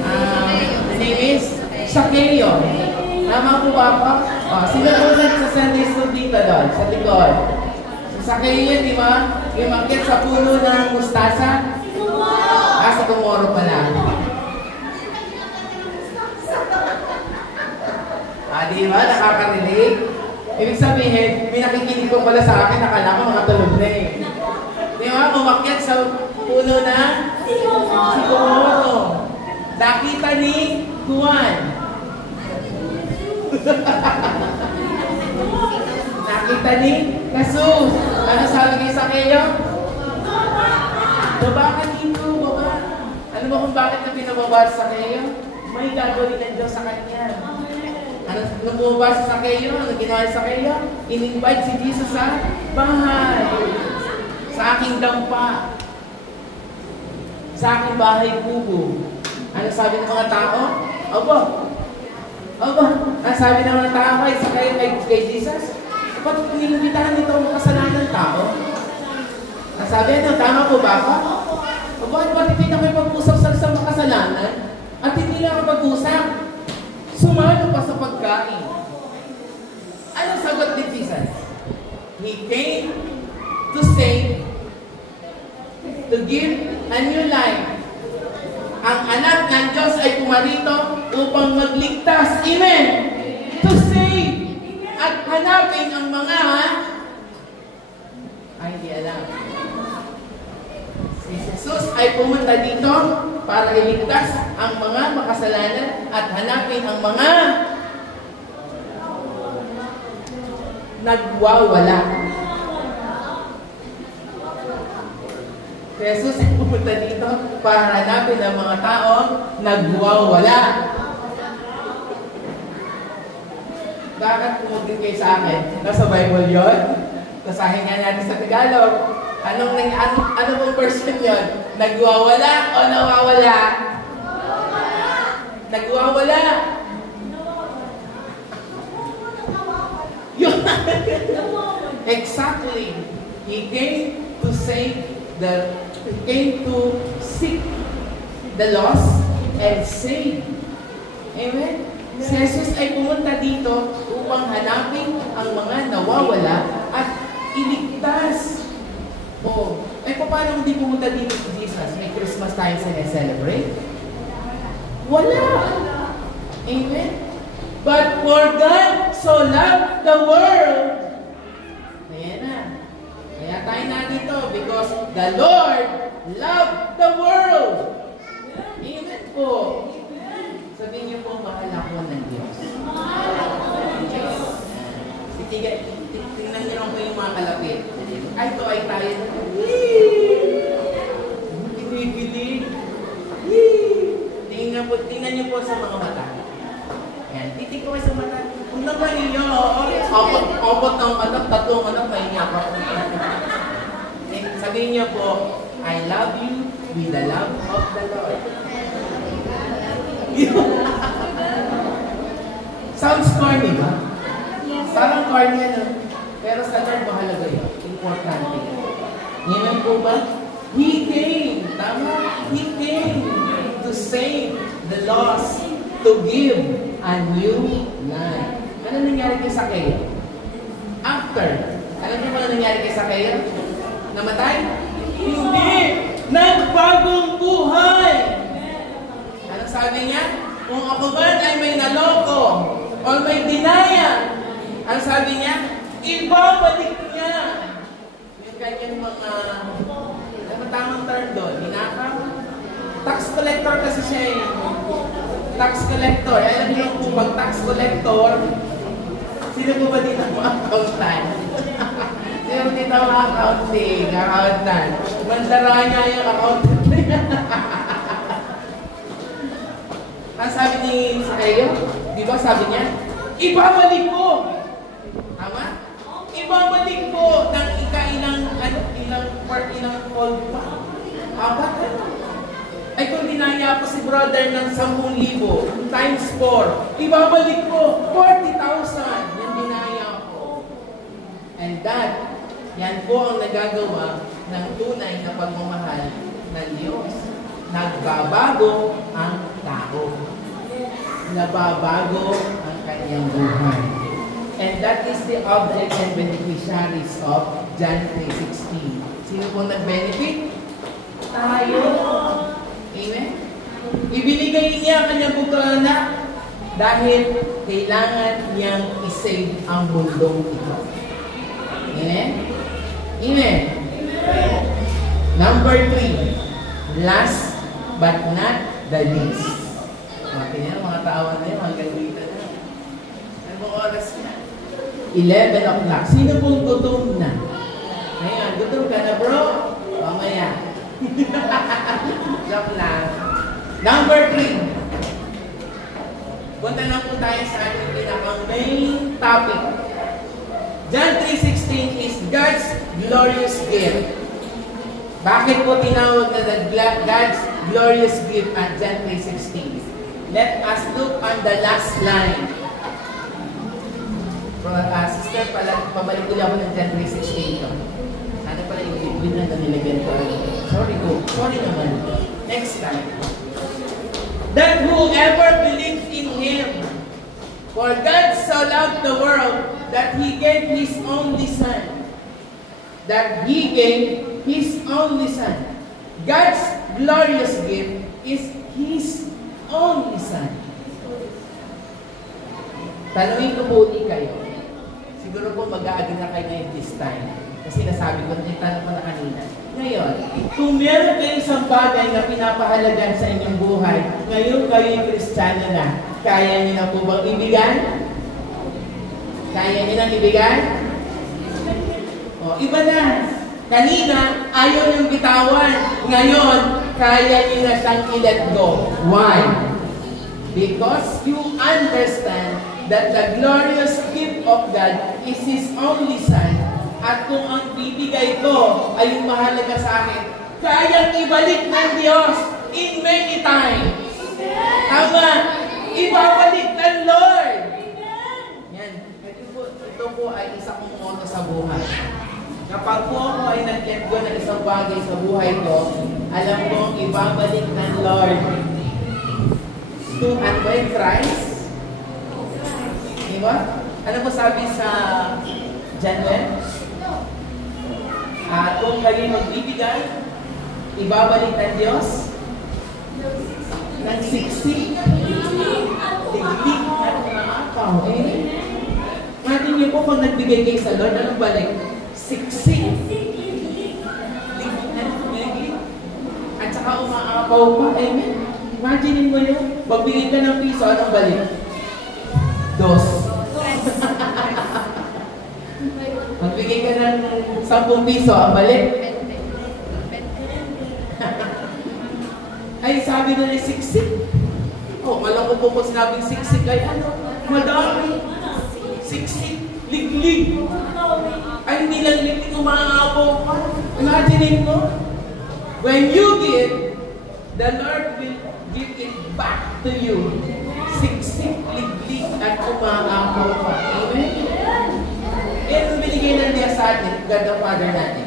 The name is Zacchaeus. Tama po ba ako? Sino po sa Sunday school dito doon? Sa likod. Sa Zacchaeus, di ba? Yung makit sa puno ng mustasa. Sa Gomoro pala. Di ba? Nakaka-relate. Ibig sabihin, may nakikinig ko pala sa akin, nakala ko mga tulog na eh. Di ba? Umakyat sa puno na si Gomoro. Nakita ni Juan. Nakita ni Jesus. Ano sabi kay Sakeo? Baba ka dito, baba. Ano ba kung bakit na pinababa sa Sakeo? May gagawin ng Diyos sa kanya. Ano bumaba sa Sakeo? Ano ginawa sa Sakeo? In-invite si Jesus sa bahay. Sa aking dampa. Sa aking bahay kubo. Ano sabi ng mga tao? Aba. Ang sabi ng mga tao ay Sakeo kay Jesus? Ba't pinibitahan nito ang makasalanan tao? Ang sabi, ano, tama po ba ako? Bakit hindi na kayo pag-usap sa makasalanan? At hindi na pag-usap? Sumalo pa sa pagkain. Ano sagot ni Jesus? He came to save, to give a new life. Ang anak ng Diyos ay pumarito upang magligtas. Amen! To save. At hanapin ang mga hindi alam. Si Jesus ay pumunta dito para iligtas ang mga makasalanan at hanapin ang mga nagwawala. Si Jesus ay pumunta dito para hanapin ang mga taong nagwawala. Bakit pumugin kayo sa akin? Nasa Bible yun? Nasahin nga natin sa Tagalog. Ano bang version yun? Nagwawala o nawawala? Nagwawala. Exactly. He came to seek the lost and save. Amen? Si Jesus ay pumunta dito upang hanapin ang mga nawawala at iligtas. Paano hindi pumunta dito si Jesus? May Christmas tayo celebrate? Wala. Amen? But for God so loved the world. Ayan na. Kaya tayo na dito because the Lord loved the world. Amen po. Sabihin niyo po, mahal ako ng Diyos. Tingnan niyo lang po yung mga kalapit. Ay, ito ay tayo. Kinikilig. Tingnan niyo po sa mga mata. Ayan, titig ko sa mata. Kung naman ninyo, apat ng anak, tatlong anak, mahinya pa. Sabihin niyo po, I love you with the love of the Lord. Sounds corny ba? Parang corny ano. Pero sa Lord, mahalaga yun. Importante. Amen po ba? He came. Tama? He came to save the lost, to give a new life. Ano nangyari kay Sakeo? After. Alam niyo ba ano nangyari kay Sakeo? Namatay? Hindi! Nagbagong buhay! Ano sabi niya? Kung ako ba ay may naloko o may dinaya, ang sabi niya, ibabalik niya yung kanyang mga tamang term doon, hinakaw. Tax collector kasi siya eh. Tax collector. Alam niyo kung pag tax collector, sino po ba dito ang accountant? Sino po dito ang accountant? Mandara niya yung accountant niya. Ang sabi ni Sakeo, di ba sabi niya, ibabalik ko. Tama? Ibabalik ko ng ilang fold pa. Apat ano? Ay kung dinaya ko si brother ng 10,000 times 4, ibabalik ko 40,000 yung dinaya ko. And that, yan po ang nagagawa ng tunay na pagmamahal ng Diyos. Nagbabago ang tao. Nababago ang kanyang buhay. And that is the object and beneficiaries of John 3:16. Sino pong nag-benefit? Tayo. Amen? Ibinigay niya ang kanyang bukal na dahil kailangan niyang isave ang mundong ito. Amen? Amen? Number 3. Last but not the least. Mga tawa na yun, hanggang dito na. Ano bang oras na? 11 o'clock. Sino pong gutom na? Ayan, gutom ka na bro? Mamaya. Joke lang. Number 3. Punta na po tayo sa ating pinakang main topic. John 3:16 is God's glorious gift. Bakit po tinawag na God's glorious gift at John 3:16? Let us look on the last line. Sister, pabalik ko lang ako ng John 3:16 ko. Sana pala yung win na nilagyan ko. Sorry naman. Next time. That whoever believes in Him, for God so loved the world that He gave His only Son. That He gave His only Son. God's glorious gift is His only Son. Tanungin ko po ulit kayo. Siguro po mag-aagin na kayo ngayon this time. Kasi nasabi ko, tanong ko na kanina. Ngayon, kung meron kayo isang bagay na pinapahalagan sa inyong buhay, ngayon kayo yung Kristiyano na, kaya niyo na po bang ibigay? Kaya niyo na ibigay? O, iba na. Kanina, ayaw niyong bitawan. Ngayon, kaya niyo na siyang i-let go. Why? Because you understand that the glorious gift of God is His only Son. At kung ang bibigay ko ay yung mahalaga sa akin, kayang ibalik ng Diyos in many times. Tama? Ibabalik ng Lord. Yan. Ito po ay isa kong motto sa buhay. Kapag po ako ay nag-let go ng isang bagay sa buhay ko, alam kong ibabalik ng Lord. To unwind Christ. Diba? Ano po sabi sa January? Kung kayo magbibigay, ibabalik ng Diyos ng siksik, tiglig at maapaw. Natin niyo po kung nagbigay kayo sa Lord, anong balik? Siksik. At saka umaapaw pa. Amen. Imagine mo yun. Magbigay ka ng piso, anong balik? Dos. Magbigay ka ng 10 piso, ang balik? Ay, sabi na ni siksik. Alam ko po sinabing siksik ay ano? Madami. Siksik, liglig. Ay, hindi lang liglig, umaapaw pa. Imagine mo, when you give, the Lord will give it back to you. Siksik, liglig, at umaapaw pa. Amen? Yan binigay ng Diyos sa atin, God the Father natin.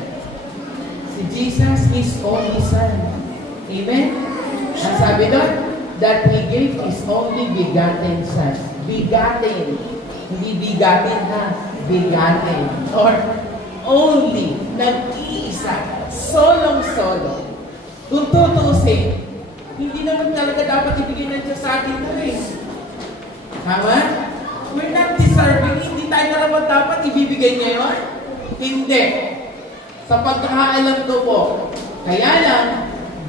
Si Jesus, His only Son. Amen? Ang sabi doon, that He gave His only begotten Son. Begotten. Hindi bigatin ha. Begotten. Or only. Nag-iisa. Solong-solo. Kung tutusin, hindi naman talaga dapat ibigay ng Diyos sa atin na rin. Tama? We're not deserving. Hindi tayo naman dapat ibibigay niya yun. Hindi. Sa pagkakaalam ko po, kaya lang,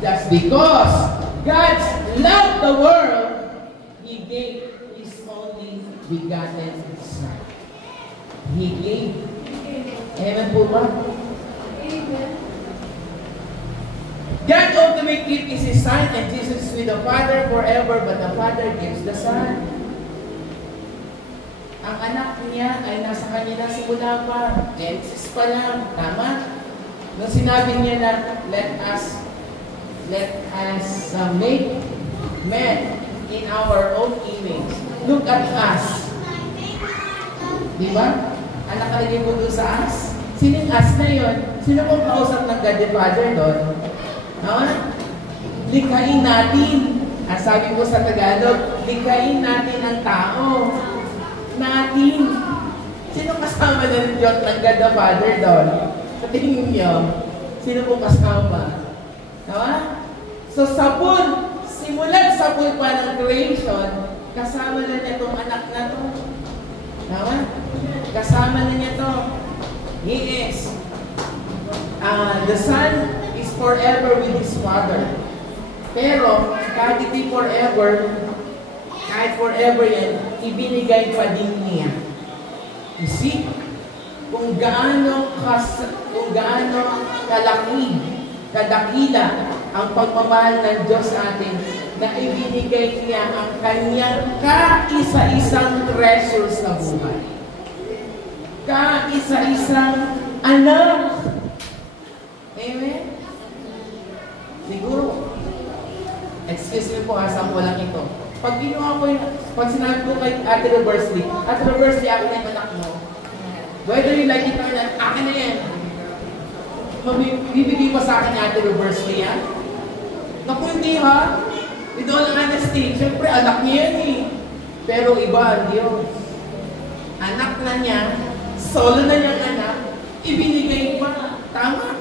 just because God loved the world, He gave His only begotten Son. He gave. Amen po ba? God's ultimate gift is His Son, and Jesus is with the Father forever, but the Father gives the Son. Ang anak niya ay nasa kanya na simula pa. Genesis pa lang. Tama? Nung sinabi niya na, let us make men in our own image. Look at us. Di ba? Ang nakalagay mo doon sa us? Sinong us na yun? Sino pong kausap ng God the Father doon? Likhain natin. Ang sabi mo sa Tagalog, likhain natin ang tao. Natin. Sino kasama ng Diyos ng God the Father doon? Sa tingin niyo, sino po kasama? Tama? So, sapul, simulan sapul pa ng creation, kasama na niya itong anak na to. Tama? Kasama na niya to. He is. The Son is forever with His Father. Pero, kahit hindi forever, kahit forever yan, ibinigay pa din niya. You see? Kung gaano kadakila ang pagmamahal ng Diyos sa atin na ibinigay niya ang kanyang kaisa-isang treasure sa buhay. Kaisa-isang anak. Amen? Siguro, excuse me po, sample lang ito. Pag ginawa ko pag sinabi ko kay Ate Robertsley, Ate Robertsley, ako na yung anak mo. Whether you like it or not, akin na yan. Bibigay pa sa akin ni Ate Robertsley yan? Naku, hindi ha. With all honesty, siyempre anak niya yan eh. Pero iba ang Diyos. Anak na niya, solo na niyang anak, ibinigay pa. Tama?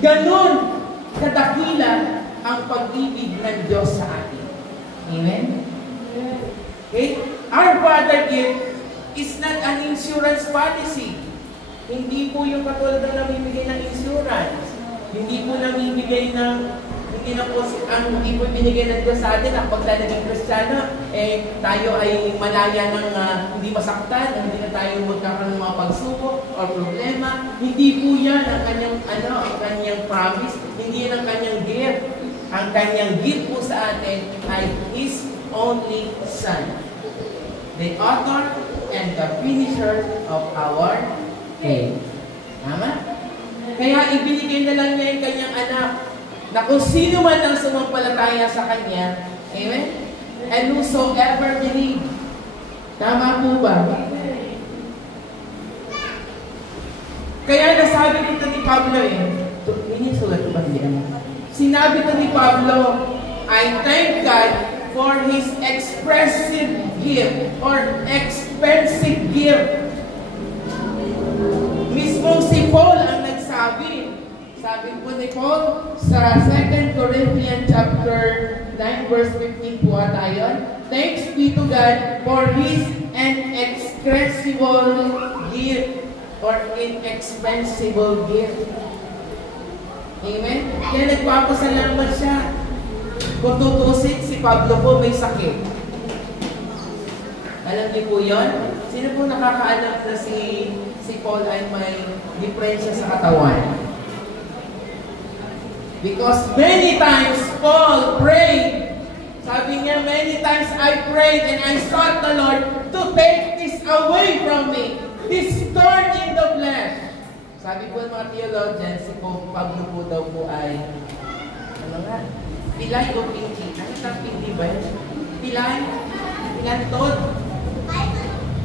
Ganon kadakila ang pag-ibig ng Diyos sa atin. Amen? Okay? Our Father gift is not an insurance policy. Hindi po yung katulad ng namimigay ng insurance. Hindi po namimigay ng, hindi po binigay ng Diyos sa atin ang paglalaging Kristiyano, tayo ay malaya ng hindi masaktan, hindi na tayo magkakaroon ng mga pagsubok or problema. Hindi po yan ang kanyang promise, hindi yan ang kanyang gift. Ang kanyang gift po sa atin ay His only Son, the author and the finisher of our faith. Tama? Kaya ibinigay na lang niya yung kanyang anak na kung sino man ang sumampalataya sa Kanya, amen? And whosoever believe. Tama po ba? Kaya nasabi nito ni Pablo sinabi ito ni Pablo, I thank God for His expressive gift or expensive gift. Mismong si Paul ang nagsabi. Sabi po ni Paul sa 2 Corinthians chapter 9 verse 15 po tayo. Thanks be to God for His inexpressible gift or inexpensible gift. Amen? Kaya nagpapasalamat siya. Kung tutusin, si Pablo po may sakit. Alam niyo po yun? Sino po nakakaalam na si Paul ay may depresya sa katawan? Because many times Paul prayed. Sabi niya, many times I prayed and I sought the Lord to take this away from me. This thorn in the flesh. Sabi po ng mga theologians, si Pablo po daw po ay, pilay o pinky? Ano ang pinky ba yun? Pilay? Pilantod?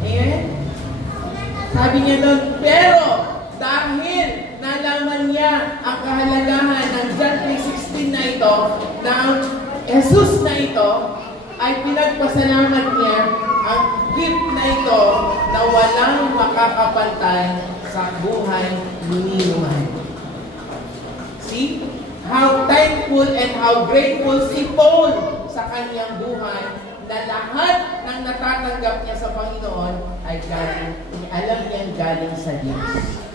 Amen? Sabi niya doon, pero dahil nalaman niya ang kahalagahan ng John 3:16 na ito, na ang Jesus na ito, ay pinagpasalamat niya ang gift na ito na walang makakapantay sa buhay ni Juan. See? How thankful and how grateful si Paul sa kanyang buhay na lahat ng natatanggap niya sa Panginoon ay alam niyang galing sa Diyos.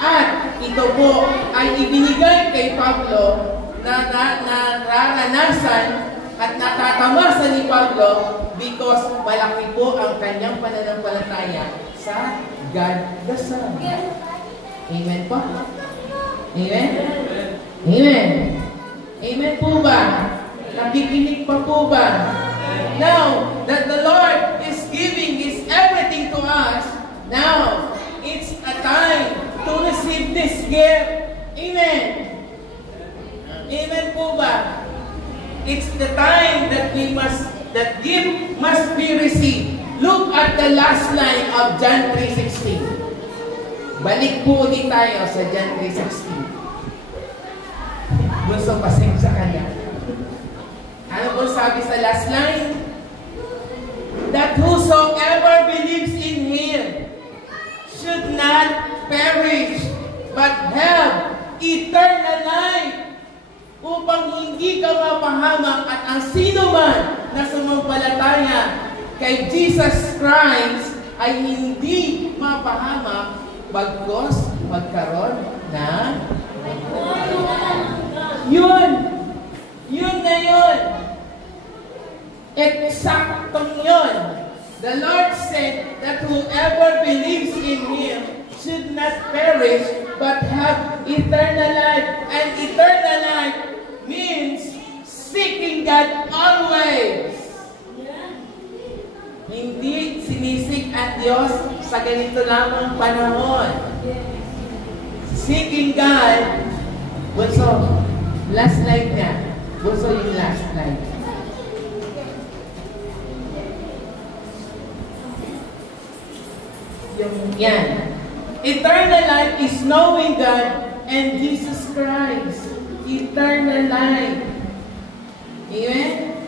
At ito po ay ibinigay kay Pablo na nararanasan at natatamasa ni Pablo because malaki po ang kanyang pananampalataya sa God the Son. Amen po? Amen? Amen. Amen po ba? Nakikinig pa po ba? Now that the Lord is giving His everything to us, now it's a time to receive this gift. Amen. Amen po ba? It's the time that that gift must be received. Look at the last line of John 3:16. Balik po ulit tayo sa John 3:16. Gusto pasensya ka na. Ano po sabi sa last line? That whosoever believes in Him should not perish, but have eternal life, upang hindi ka mapahamak at ang sino man na sumampalataya kay Jesus Christ ay hindi mapahamak bagkos magkaroon na yun na yun. Eksaktong yun. The Lord said that whoever believes in Him should not perish, but have eternal life. And eternal life means seeking God always. Hindi sinisik ang Diyos sa ganito lamang panahon. Seeking God, bunso, last life niya. Bunso yung last life. Yan. Eternal life is knowing God and Jesus Christ. Eternal life. Amen?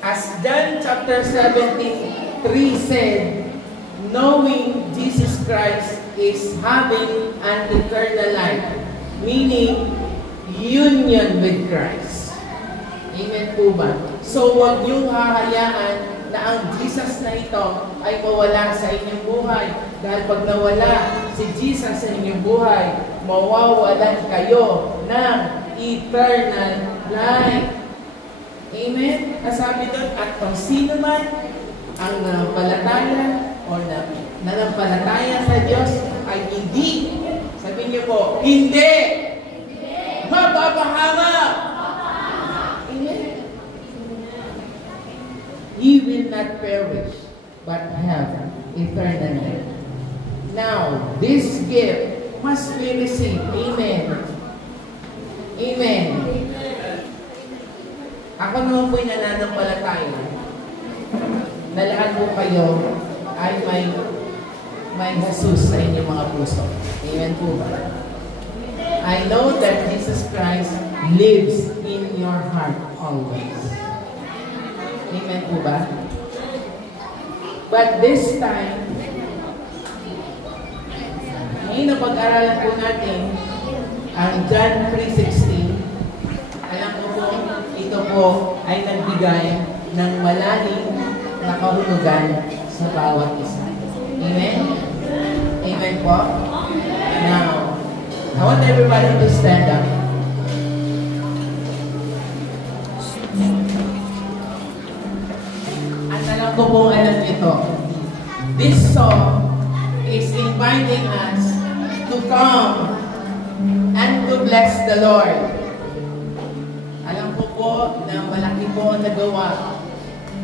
As John chapter 17:3 said, knowing Jesus Christ is having an eternal life. Meaning, union with Christ. Amen po ba? So, huwag niyong hahayaan na ang Jesus na ito ay mawala sa inyong buhay. Dahil pag nawala si Jesus sa inyong buhay, mawawalan kayo ng eternal life. Amen? Nasabi doon, at kung sino man ang nanampalataya o nanampalataya sa Diyos ay hindi. Sabihin niyo po, hindi! Mapapahama! Amen? He will not perish, but have eternal life. Now, this gift must be received. Amen. Amen. Ako naman po'y nananampalataya na lahat po kayo ay may Jesus sa inyong mga puso. Amen po ba? I know that Jesus Christ lives in your heart always. Amen po ba? But this time, ngayon na pag-aralan po natin ang John 3:16. Alam ko po, ito po ay nagbigay ng malalim na kahulugan sa bawat isa. Amen? Amen po? Now, I want everybody to stand up. At alam ko pong alam nito. This song is inviting us to come and to bless the Lord. Alam ko po na malaki po ang nagawa.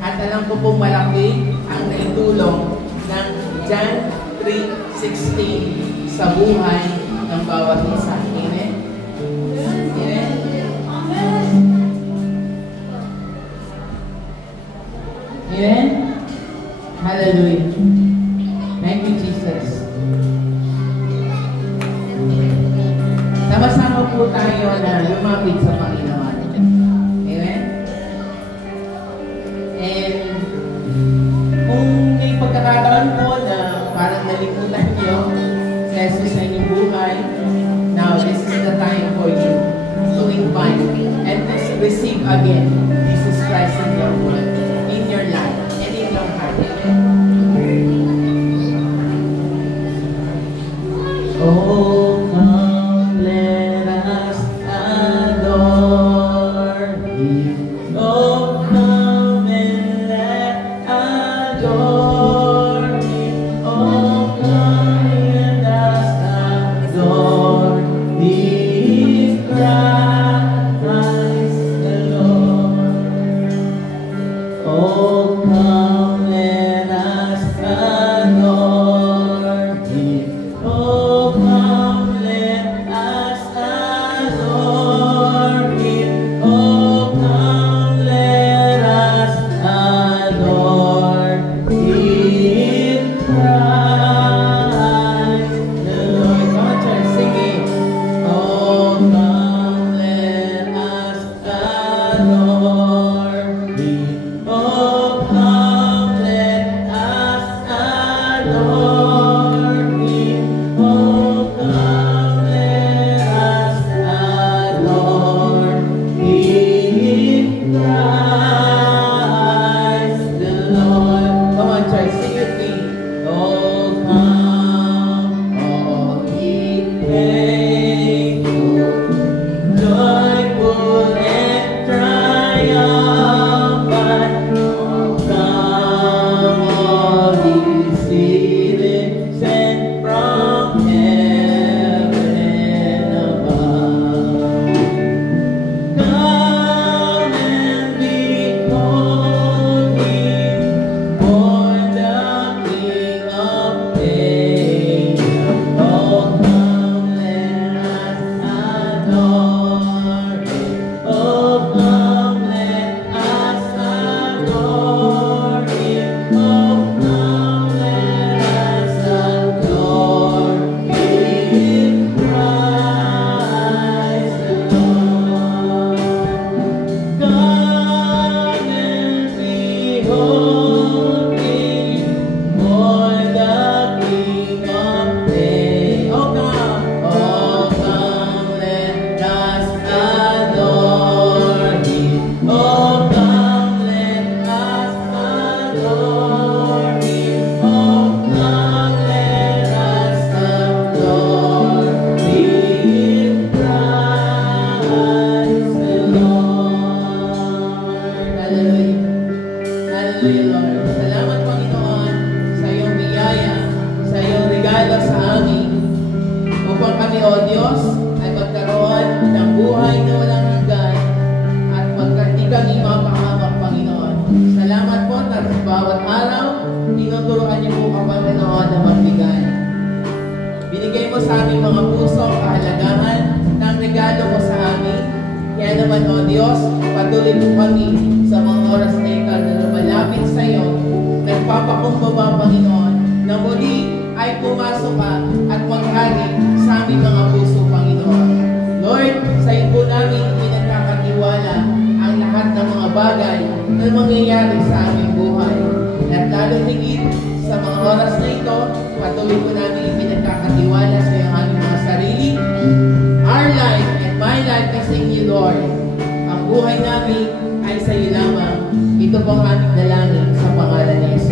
At alam ko po malaki ang naitulong ng John 3:16 sa buhay ng bawat isa. Amen? Amen? Amen? Hallelujah. Thank you, Jesus. Sama-sama po tayo na lumapit sa Panginoon. Amen? And kung may pagkakataon po na parang nalimutan nyo si Jesus sa inyong buhay, now this is the time for you to invite and to receive again Jesus Christ in your world, in your life, and in your heart. Oh, come, let us adore Him. Oh, come and let adore Him. Oh, come, let us adore His Christ the Lord. Oh, come, let us adore Him. Oh, come, let us adore Him. Oh, come, let us adore Him, Christ the Lord. Come on, church, sing it. Oh, come, let us adore Him. Oh, Hallelujah, Lord. Salamat, Panginoon, sa iyong biyaya, sa iyong regalo sa amin. Upang kami, O Diyos, ay magkaroon ng buhay na walang hanggan at di kami mapahamak, Panginoon. Salamat po na sa bawat araw, tinuturuan niyo po kami, Panginoon, na magbigay. Binigay mo sa aming mga puso ang kahalagahan ng regalo mo sa amin. Kaya naman, O Diyos, patuloy po kami sa mga oras na ito na lumalapit sa iyo, nagpapakumbaba, Panginoon, na muli ay pumasok ka at maghari sa aming mga puso, Panginoon. Lord, sa iyo po namin pinagkakatiwala ang lahat ng mga bagay na mangyayari sa aming buhay. At lalo higit sa mga oras na ito, patuloy po namin pinagkakatiwala sa iyo ang aming mga sarili, our life and my life is in you, Lord. Ang buhay namin ay sa iyo lamang. Ito pong aming dalangin sa pangalan ni Jesus.